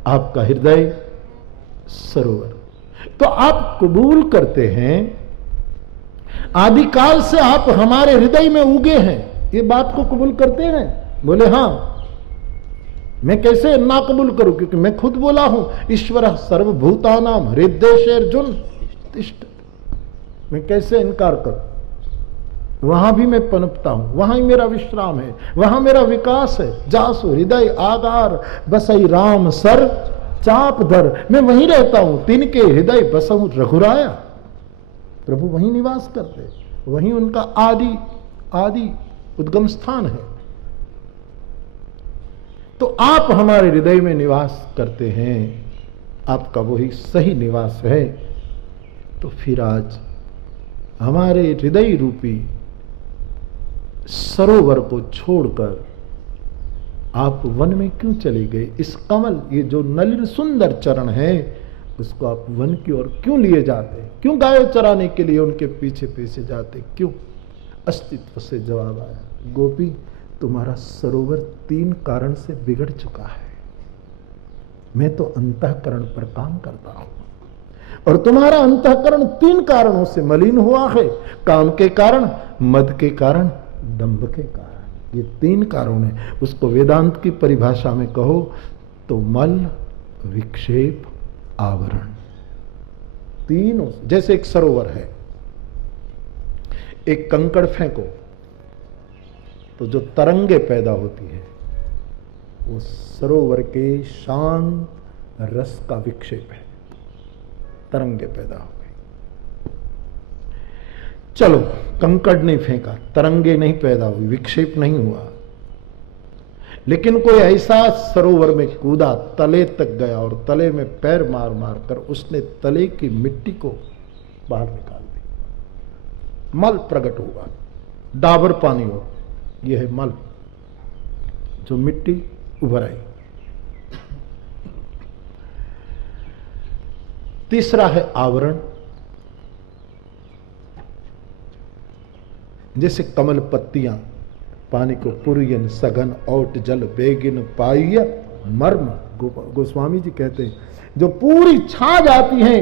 आपका हृदय सरोवर। तो आप कबूल करते हैं आदिकाल से आप हमारे हृदय में उगे हैं, ये बात को कबूल करते हैं? बोले हां। मैं कैसे ना कबूल करूं, क्योंकि मैं खुद बोला हूं ईश्वर सर्वभूतानाम हृदयेर्जुन तिष्ठ। मैं कैसे इनकार करूं? वहां भी मैं पनपता हूं, वहां ही मेरा विश्राम है, वहां मेरा विकास है। जासु हृदय आगार बसई राम सर चाप धर। मैं वहीं रहता हूं, तिनके हृदय बसहु रघुराया। प्रभु वहीं निवास करते, वहीं उनका आदि आदि उद्गम स्थान है। तो आप हमारे हृदय में निवास करते हैं, आपका वही सही निवास है। तो फिर आज हमारे हृदय रूपी सरोवर को छोड़कर आप वन में क्यों चले गए? इस कमल, ये जो नलिन सुंदर चरण है, उसको आप वन की ओर क्यों लिए जाते? क्यों गाय चराने के लिए उनके पीछे पीछे जाते? क्यों? अस्तित्व से जवाब आया, गोपी तुम्हारा सरोवर 3 कारण से बिगड़ चुका है। मैं तो अंतःकरण पर काम करता हूं और तुम्हारा अंतःकरण 3 कारणों से मलिन हुआ है। काम के कारण, मद के कारण, दंभ के कारण। ये 3 कारण है। उसको वेदांत की परिभाषा में कहो तो मल, विक्षेप, आवरण, तीनों। जैसे एक सरोवर है, एक कंकड़ फेंको तो जो तरंगे पैदा होती है वो सरोवर के शांत रस का विक्षेप है। तरंगे पैदा हो गई। चलो, कंकड़ नहीं फेंका, तरंगे नहीं पैदा हुई, विक्षेप नहीं हुआ, लेकिन कोई ऐसा सरोवर में कूदा, तले तक गया और तले में पैर मार मार कर उसने तले की मिट्टी को बाहर निकाल दी। मल प्रकट हुआ, डाबर पानी हो, यह है मल, जो मिट्टी उभर आई। तीसरा है आवरण। जैसे कमल पत्तियां पानी को पुरियन सघन औट जल बेगिन पाइय मर्म। गोस्वामी जी कहते हैं जो पूरी छा जाती हैं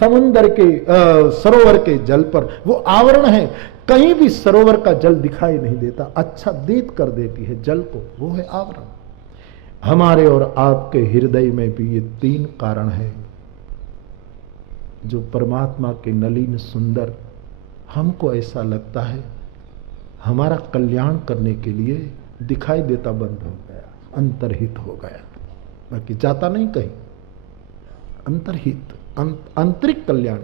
समुंदर के सरोवर के जल पर, वो आवरण है। कहीं भी सरोवर का जल दिखाई नहीं देता, आच्छादित कर देती है जल को, वो है आवरण। हमारे और आपके हृदय में भी ये 3 कारण हैं जो परमात्मा के नलीन सुंदर, हमको ऐसा लगता है हमारा कल्याण करने के लिए दिखाई देता बंद हो गया, अंतर्हित हो गया, बाकी जाता नहीं कहीं, अंतर्हित, आंतरिक कल्याण।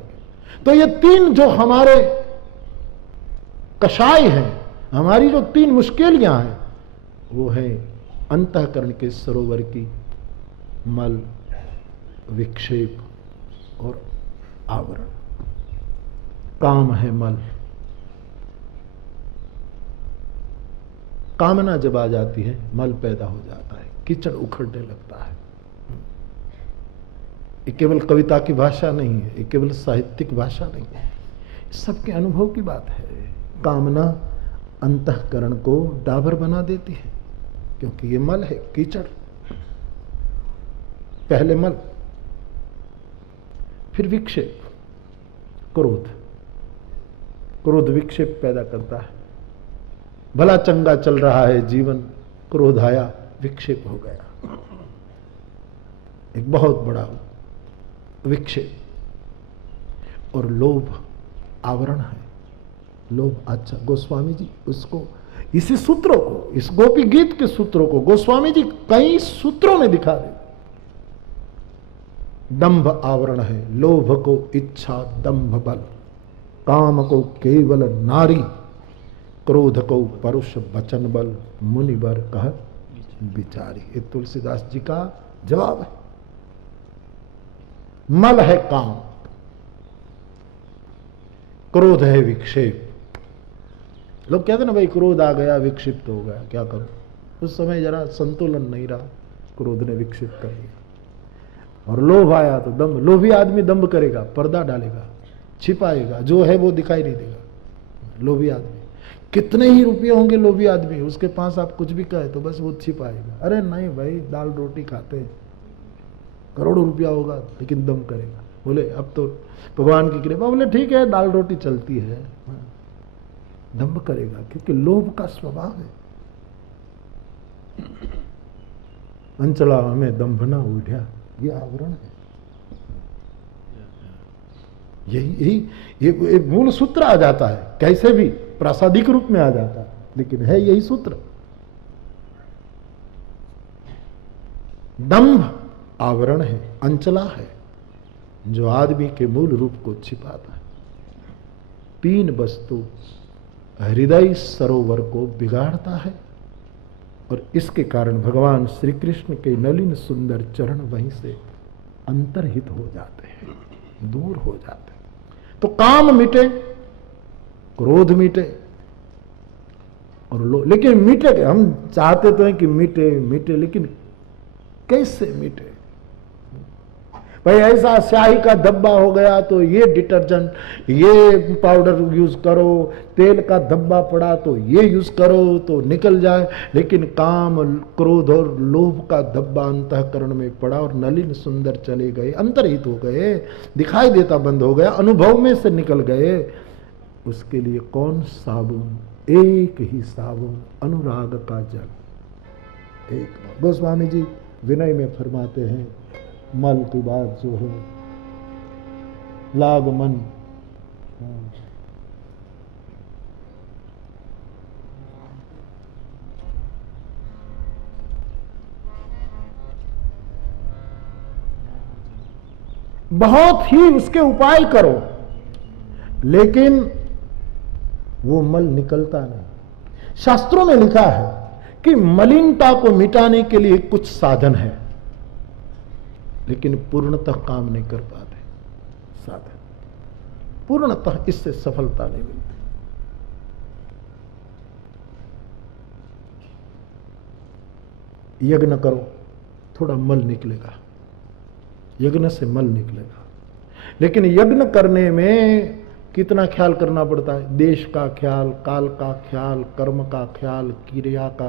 तो ये 3 जो हमारे कषाय हैं, हमारी जो 3 मुश्किलियां हैं, वो है अंतःकरण के सरोवर की मल, विक्षेप और आवरण। काम है मल। कामना जब आ जाती है, मल पैदा हो जाता है, कीचड़ उखड़ने लगता है। ये केवल कविता की भाषा नहीं है, ये केवल साहित्यिक भाषा नहीं है, सबके अनुभव की बात है। कामना अंतःकरण को डाबर बना देती है, क्योंकि ये मल है, कीचड़। पहले मल, फिर विक्षेप, क्रोध। क्रोध विक्षेप पैदा करता है। भला चंगा चल रहा है जीवन, क्रोध आया, विक्षेप हो गया, एक बहुत बड़ा विक्षेप। और लोभ आवरण है। लोभ, अच्छा, गोस्वामी जी उसको, इसी सूत्रों को, इस गोपी गीत के सूत्रों को गोस्वामी जी कई सूत्रों में दिखा दे। दंभ आवरण है। लोभ को इच्छा दंभ बल, काम को केवल नारी, क्रोध को परुष वचन बल, मुनि बर कह विचारी। ये तुलसीदास जी का जवाब है। मल है काम, क्रोध है विक्षेप। लोग कहते ना भाई क्रोध आ गया, विक्षिप्त हो गया, क्या करूं? उस समय जरा संतुलन नहीं रहा, क्रोध ने विक्षिप्त कर दिया। और लोभ आया तो दंभ, लोभी आदमी दंभ करेगा, पर्दा डालेगा, छिपाएगा, जो है वो दिखाई नहीं देगा। लोभी आदमी, कितने ही रुपये होंगे लोभी आदमी, उसके पास आप कुछ भी कहे तो बस वो छिपाएगा। अरे नहीं भाई, दाल रोटी खाते हैं, करोड़ों रुपया होगा लेकिन दम करेगा। बोले अब तो भगवान की कृपा। बोले ठीक है, दाल रोटी चलती है, दम्भ करेगा क्योंकि लोभ का स्वभाव है। अंचला हमें दंभ ना उठा, ये आवरण है। यही मूल सूत्र आ जाता है, कैसे भी प्रासादिक रूप में आ जाता है, लेकिन है यही सूत्र। दंभ आवरण है, अंचला है, जो आदमी के मूल रूप को छिपाता है। तीन वस्तु हृदय सरोवर को बिगाड़ता है, और इसके कारण भगवान श्री कृष्ण के नलिन सुंदर चरण वहीं से अंतर्हित हो जाते हैं, दूर हो जाते हैं। तो काम मिटे, क्रोध मिटे और लेकिन मिटे, हम चाहते तो हैं कि मिटे मिटे, लेकिन कैसे मिटे भाई? ऐसा स्याही का धब्बा हो गया तो ये डिटर्जेंट, ये पाउडर यूज करो, तेल का धब्बा पड़ा तो ये यूज करो तो निकल जाए। लेकिन काम, क्रोध और लोभ का धब्बा अंतःकरण में पड़ा और नलिन सुंदर चले गए, अंतर्हित हो गए, दिखाई देता बंद हो गया, अनुभव में से निकल गए। उसके लिए कौन साबुन? एक ही साबुन, अनुराग का जल। एक गोस्वामी जी विनय में फरमाते हैं, मल की बात जो है लाग मन, बहुत ही उसके उपाय करो, लेकिन वो मल निकलता नहीं। शास्त्रों में लिखा है कि मलिनता को मिटाने के लिए कुछ साधन है, लेकिन पूर्णतः काम नहीं कर पाते साधन, पूर्णतः इससे सफलता नहीं मिलती। यज्ञ करो, थोड़ा मल निकलेगा, यज्ञ से मल निकलेगा, लेकिन यज्ञ करने में कितना ख्याल करना पड़ता है? देश का ख्याल, काल का ख्याल, कर्म का ख्याल, क्रिया का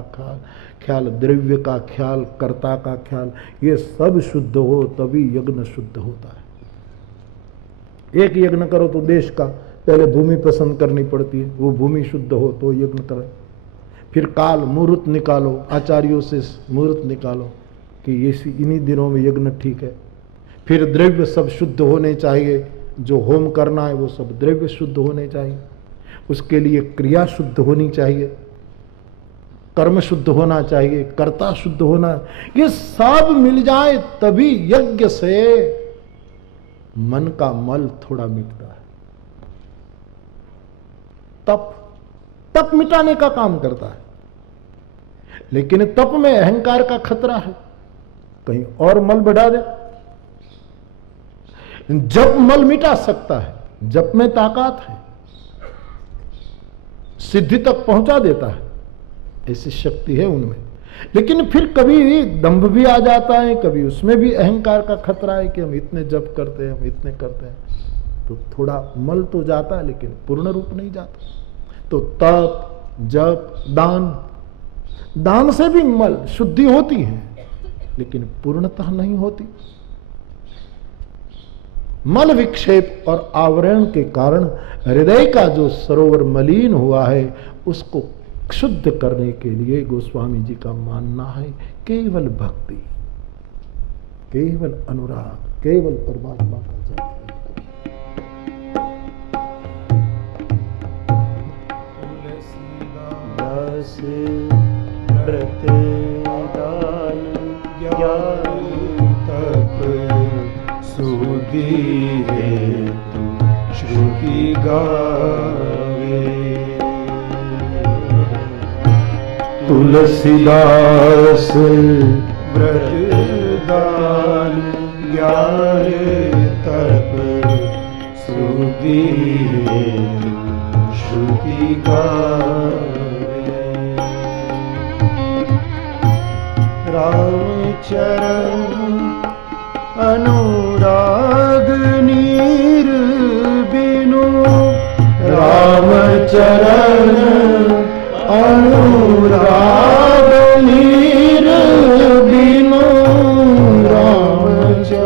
ख्याल, द्रव्य का ख्याल, कर्ता का ख्याल, ये सब शुद्ध हो तभी यज्ञ शुद्ध होता है। एक यज्ञ करो तो देश का पहले भूमि पसंद करनी पड़ती है, वो भूमि शुद्ध हो तो यज्ञ करें। फिर काल, मुहूर्त निकालो, आचार्यों से मुहूर्त निकालो कि ये इन्हीं दिनों में यज्ञ ठीक है। फिर द्रव्य सब शुद्ध होने चाहिए, जो होम करना है वो सब द्रव्य शुद्ध होने चाहिए, उसके लिए क्रिया शुद्ध होनी चाहिए, कर्म शुद्ध होना चाहिए, कर्ता शुद्ध होना, ये सब मिल जाए तभी यज्ञ से मन का मल थोड़ा मिटता है। तप मिटाने का काम करता है, लेकिन तप में अहंकार का खतरा है, कहीं और मल बढ़ा दे। जप मल मिटा सकता है, जप में ताकत है, सिद्धि तक पहुंचा देता है, ऐसी शक्ति है उनमें। लेकिन फिर कभी दंभ भी आ जाता है, कभी उसमें भी अहंकार का खतरा है कि हम इतने जप करते हैं, हम इतने करते हैं, तो थोड़ा मल तो जाता है लेकिन पूर्ण रूप नहीं जाता। तो तप, जप, दान से भी मल शुद्धि होती है, लेकिन पूर्णतः नहीं होती। मल विक्षेप और आवरण के कारण हृदय का जो सरोवर मलिन हुआ है, उसको शुद्ध करने के लिए गोस्वामी जी का मानना है केवल भक्ति, केवल अनुराग, केवल परमात्मा का जाप। व्रत दान ज्ञान तप सुधि हेतु श्रुति गावे। तुलसीदास व्रत दान ज्ञान तप सुधि हेतु श्रुति गावे। रामचरण अनुराग नीर बिनु, रामचरण अनुराग नीर बिनु, रामचरण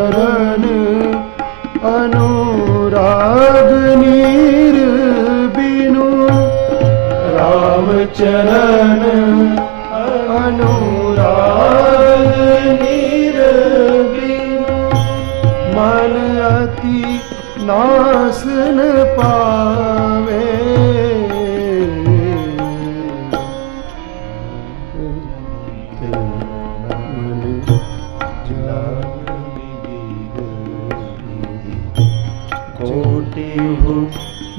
नास न पावे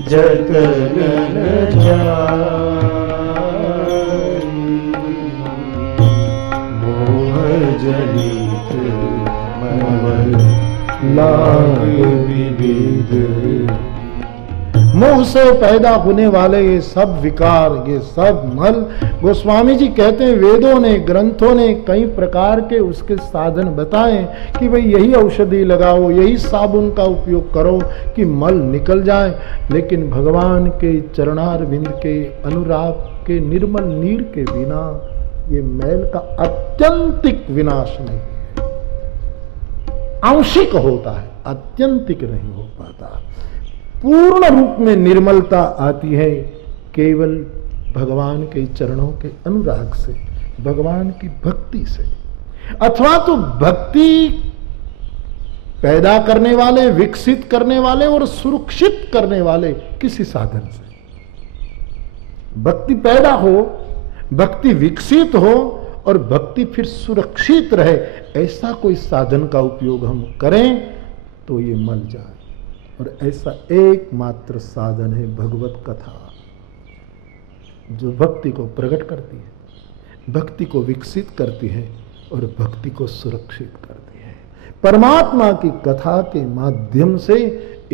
जतन मोह जनित मल लाग विविध। मोह से पैदा होने वाले ये सब विकार, ये सब मल, गोस्वामी जी कहते हैं वेदों ने, ग्रंथों ने कई प्रकार के उसके साधन बताए कि भाई यही औषधि लगाओ, यही साबुन का उपयोग करो कि मल निकल जाए। लेकिन भगवान के चरणारविंद के अनुराग के निर्मल नीर के बिना ये मैल का अत्यंतिक विनाश नहीं है, आंशिक होता है, अत्यंतिक नहीं हो पाता। पूर्ण रूप में निर्मलता आती है केवल भगवान के चरणों के अनुराग से, भगवान की भक्ति से, अथवा तो भक्ति पैदा करने वाले, विकसित करने वाले और सुरक्षित करने वाले किसी साधन से। भक्ति पैदा हो, भक्ति विकसित हो और भक्ति फिर सुरक्षित रहे, ऐसा कोई साधन का उपयोग हम करें तो ये मल जाए। और ऐसा एकमात्र साधन है भगवत कथा, जो भक्ति को प्रकट करती है, भक्ति को विकसित करती है और भक्ति को सुरक्षित करती है। परमात्मा की कथा के माध्यम से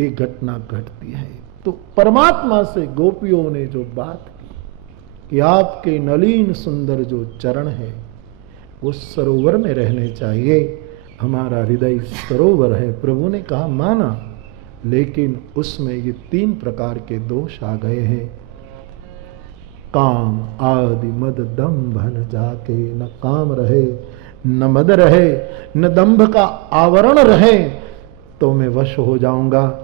एक घटना घटती है। तो परमात्मा से गोपियों ने जो बात की कि आपके नलीन सुंदर जो चरण है वो सरोवर में रहने चाहिए, हमारा हृदय सरोवर है। प्रभु ने कहा माना, लेकिन उसमें ये 3 प्रकार के दोष आ गए हैं। काम आदि मद दंभ न जाके, न काम रहे न मद रहे न दंभ का आवरण रहे तो मैं वश हो जाऊंगा,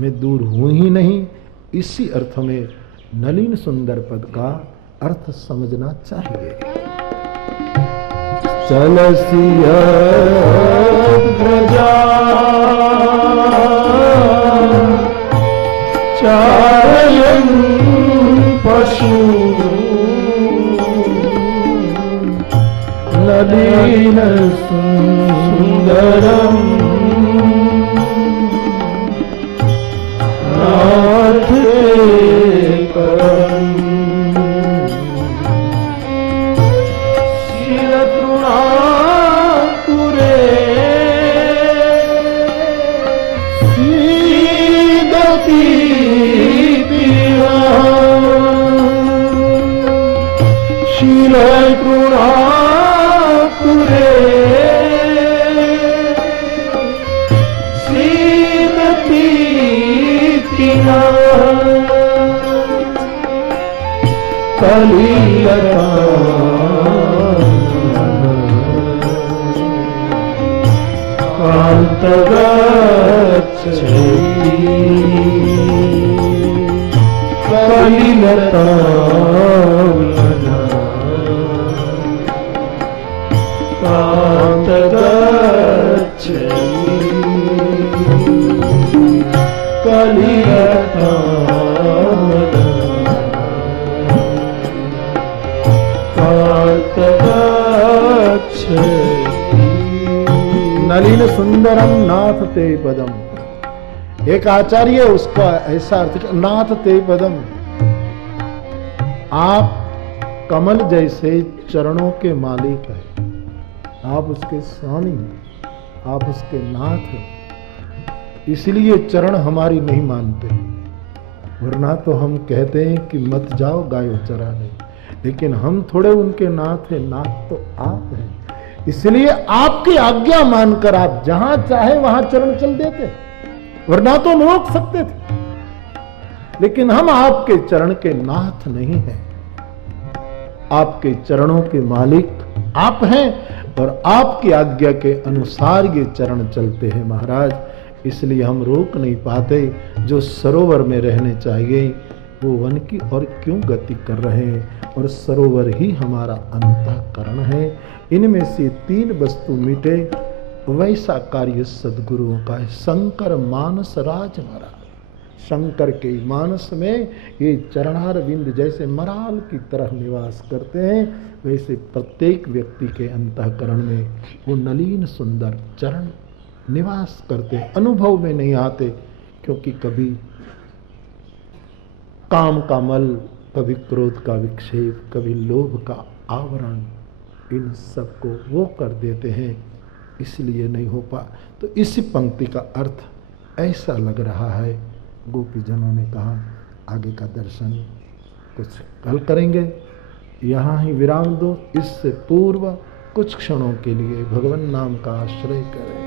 मैं दूर हूं ही नहीं। इसी अर्थ में नलिन सुंदर पद का अर्थ समझना चाहिए। चलसिया प्रजा चारयन पशु नलीन सुंदरम नाथ परम शील तृणातुरे सीदती शील तृणातुरे सीदती कलिलता कांतगच्छति कलिलता कांतगच्छति कलिलता नलिन सुंदरम नाथ ते पदम। एक आचार्य उसका ऐसा अर्थ, नाथ ते पदम, आप कमल जैसे चरणों के मालिक हैं, आप उसके स्वामी हैं, आप उसके नाथ हैं, इसलिए चरण हमारी नहीं मानते। वरना तो हम कहते हैं कि मत जाओ गायो चराने, लेकिन हम थोड़े उनके नाथ हैं, नाथ तो आप हैं। इसलिए आपकी आज्ञा मानकर आप जहां चाहे वहां चरण चल देते, वरना तो हम रोक सकते थे। लेकिन हम आपके चरण के नाथ नहीं हैं, आपके चरणों के मालिक आप हैं और आपकी आज्ञा के अनुसार ये चरण चलते हैं महाराज। इसलिए हम रोक नहीं पाते। जो सरोवर में रहने चाहिए वो वन की और क्यों गति कर रहे हैं, और सरोवर ही हमारा अंतःकरण है। इनमें से 3 वस्तु मिटे वैसा कार्य सदगुरुओं का है। शंकर मानस राज महाराज, शंकर के मानस में ये चरणार बिंद जैसे मराल की तरह निवास करते हैं, वैसे प्रत्येक व्यक्ति के अंतःकरण में वो नलीन सुंदर चरण निवास करते हैं। अनुभव में नहीं आते, क्योंकि कभी काम का मल, कभी क्रोध का विक्षेप, कभी लोभ का आवरण, इन सबको वो कर देते हैं, इसलिए नहीं हो पा। तो इसी पंक्ति का अर्थ ऐसा लग रहा है। गोपीजनों ने कहा आगे का दर्शन कुछ कल करेंगे, यहाँ ही विराम दो। इससे पूर्व कुछ क्षणों के लिए भगवान नाम का आश्रय करें।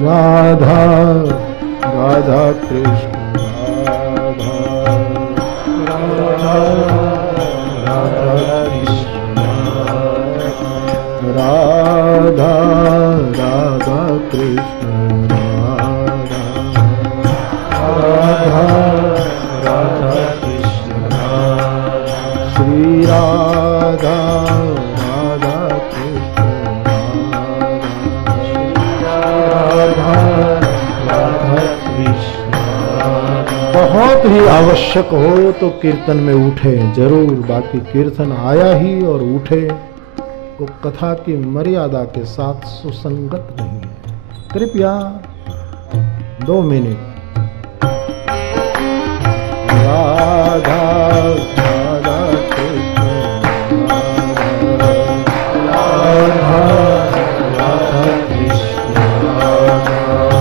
राधा राधा कृष्ण राधा राधा राधा कृष्ण राधा राधा कृष्ण राधा कृष्ण श्री राधा राधा कृष्ण राधा राधा कृष्ण। बहुत ही आवश्यक हो तो कीर्तन में उठे जरूर, बाकी कीर्तन आया ही और उठे वो कथा की मर्यादा के साथ सुसंगत नहीं है। कृपया 2 मिनट। राधा राधा कृष्ण राधा राधा कृष्ण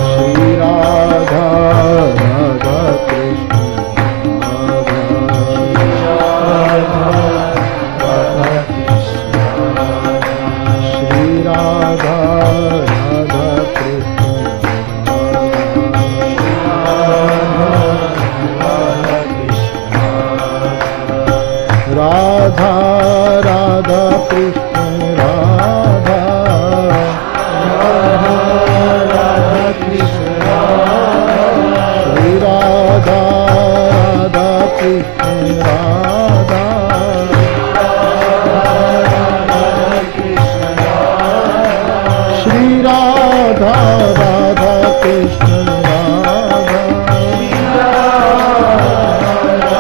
श्री राधा राधा कृष्ण राधा कृष्ण श्री राधा राधा कृष्ण राधा राधा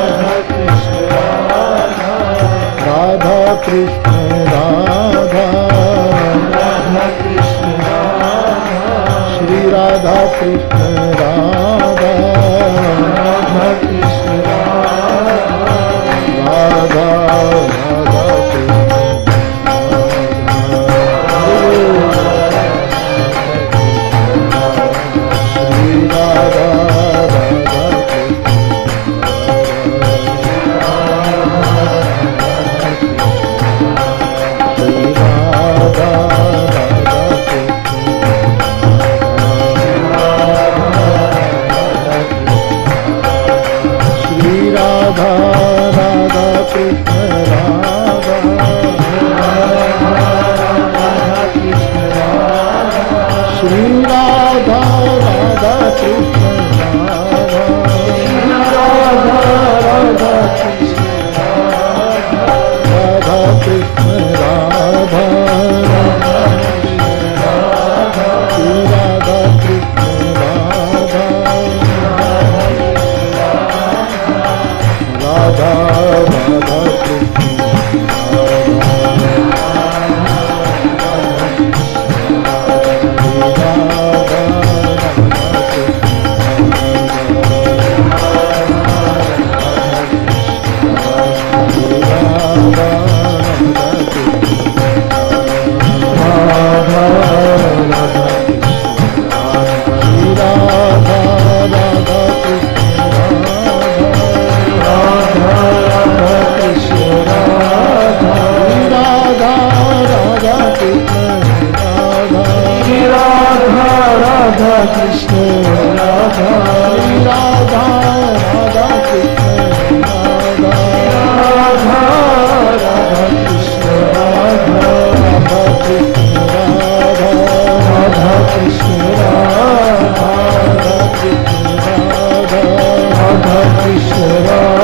कृष्ण राधा राधा कृष्ण श्री राधा राधा कृष्ण राधा श्री राधा राधा कृष्ण कृष्ण राधा राधा कृष्ण श्री राधा कृष्ण राधा राधा कृष्ण राधा राधा श्री राधा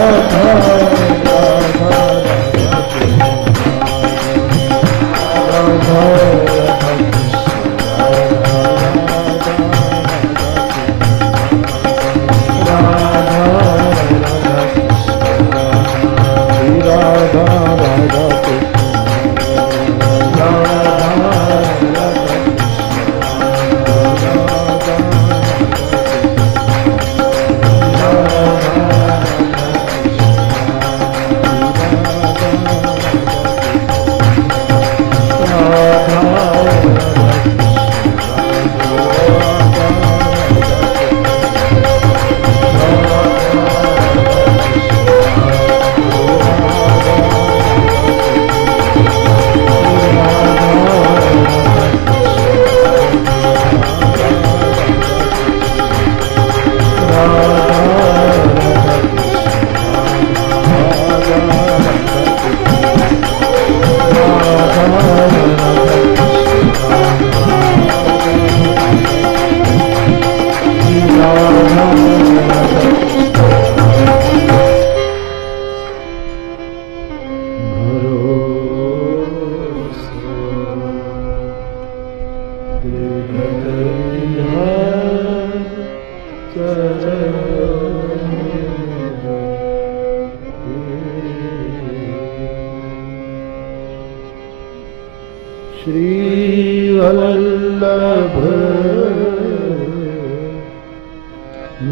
श्रीवल्लभ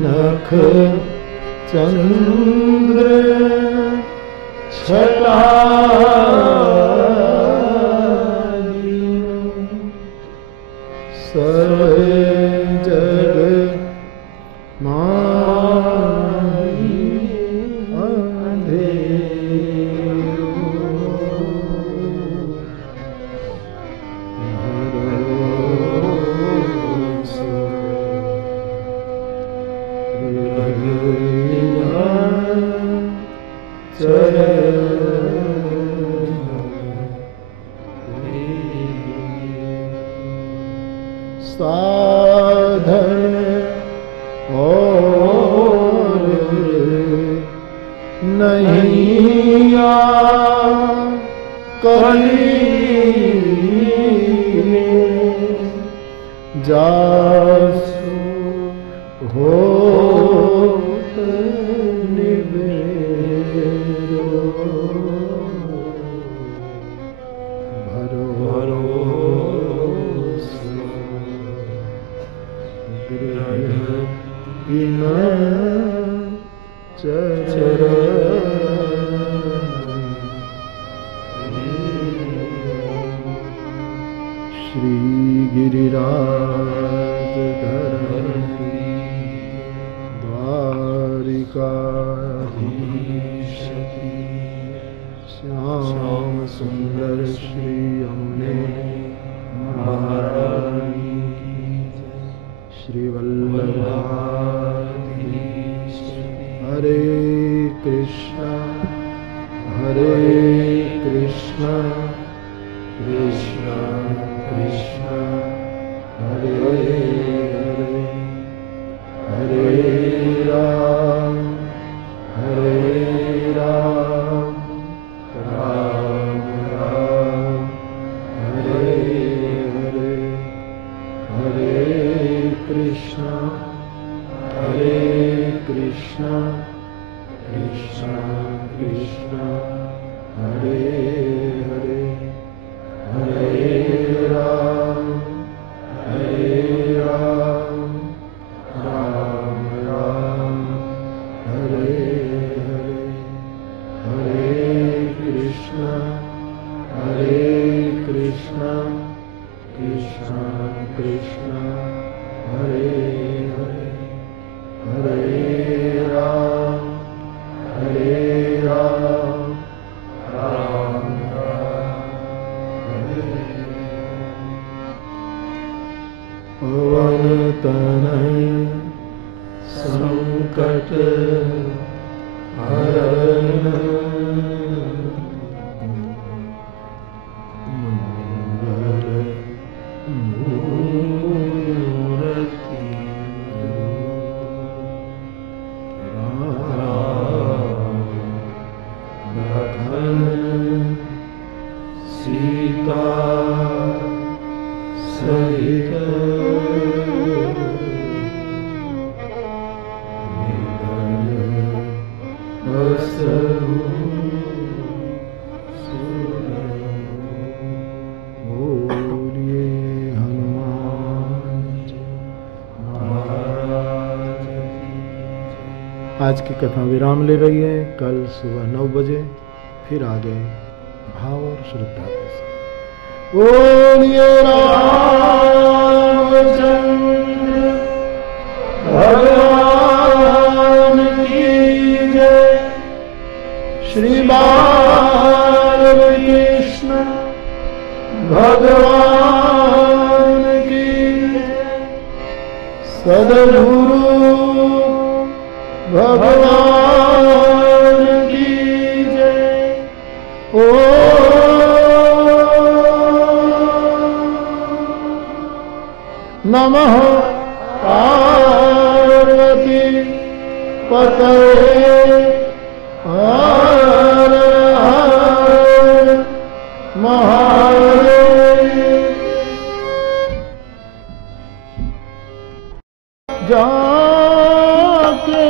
नख चंद्र छटा सर्व जग माही अंधेरो भरोसे साधन और नहीं कली जासु हो श्री गिरिराज धरती द्वारिकाधीश श्याम सुंदर श्री अम्बे महारानी श्री वल्लभाधीश हरे कृष्णा कृष्णा कृष्णा हरे हरे हरे राम राम राम हरे हरे हरे कृष्णा कृष्णा कृष्णा हरे हरे हरे राम राम राम हरे हरे हरे कृष्णा कृष्णा कृष्णा हरे हरे हरे राम राम पवन तनय संकट हरण मंगल मूर्ति राम लखन सीता सहित आज की कथा विराम ले रही है। कल सुबह 9 बजे फिर आगे भाव और श्रद्धा के साथ। बोलिए राम रामचंद्र भगवान की जय। श्री बालकृष्ण भगवान की जय। सद्गुरु भगवान की जय। ओ नमः पार्वती पतये हर हर महादेव। जाके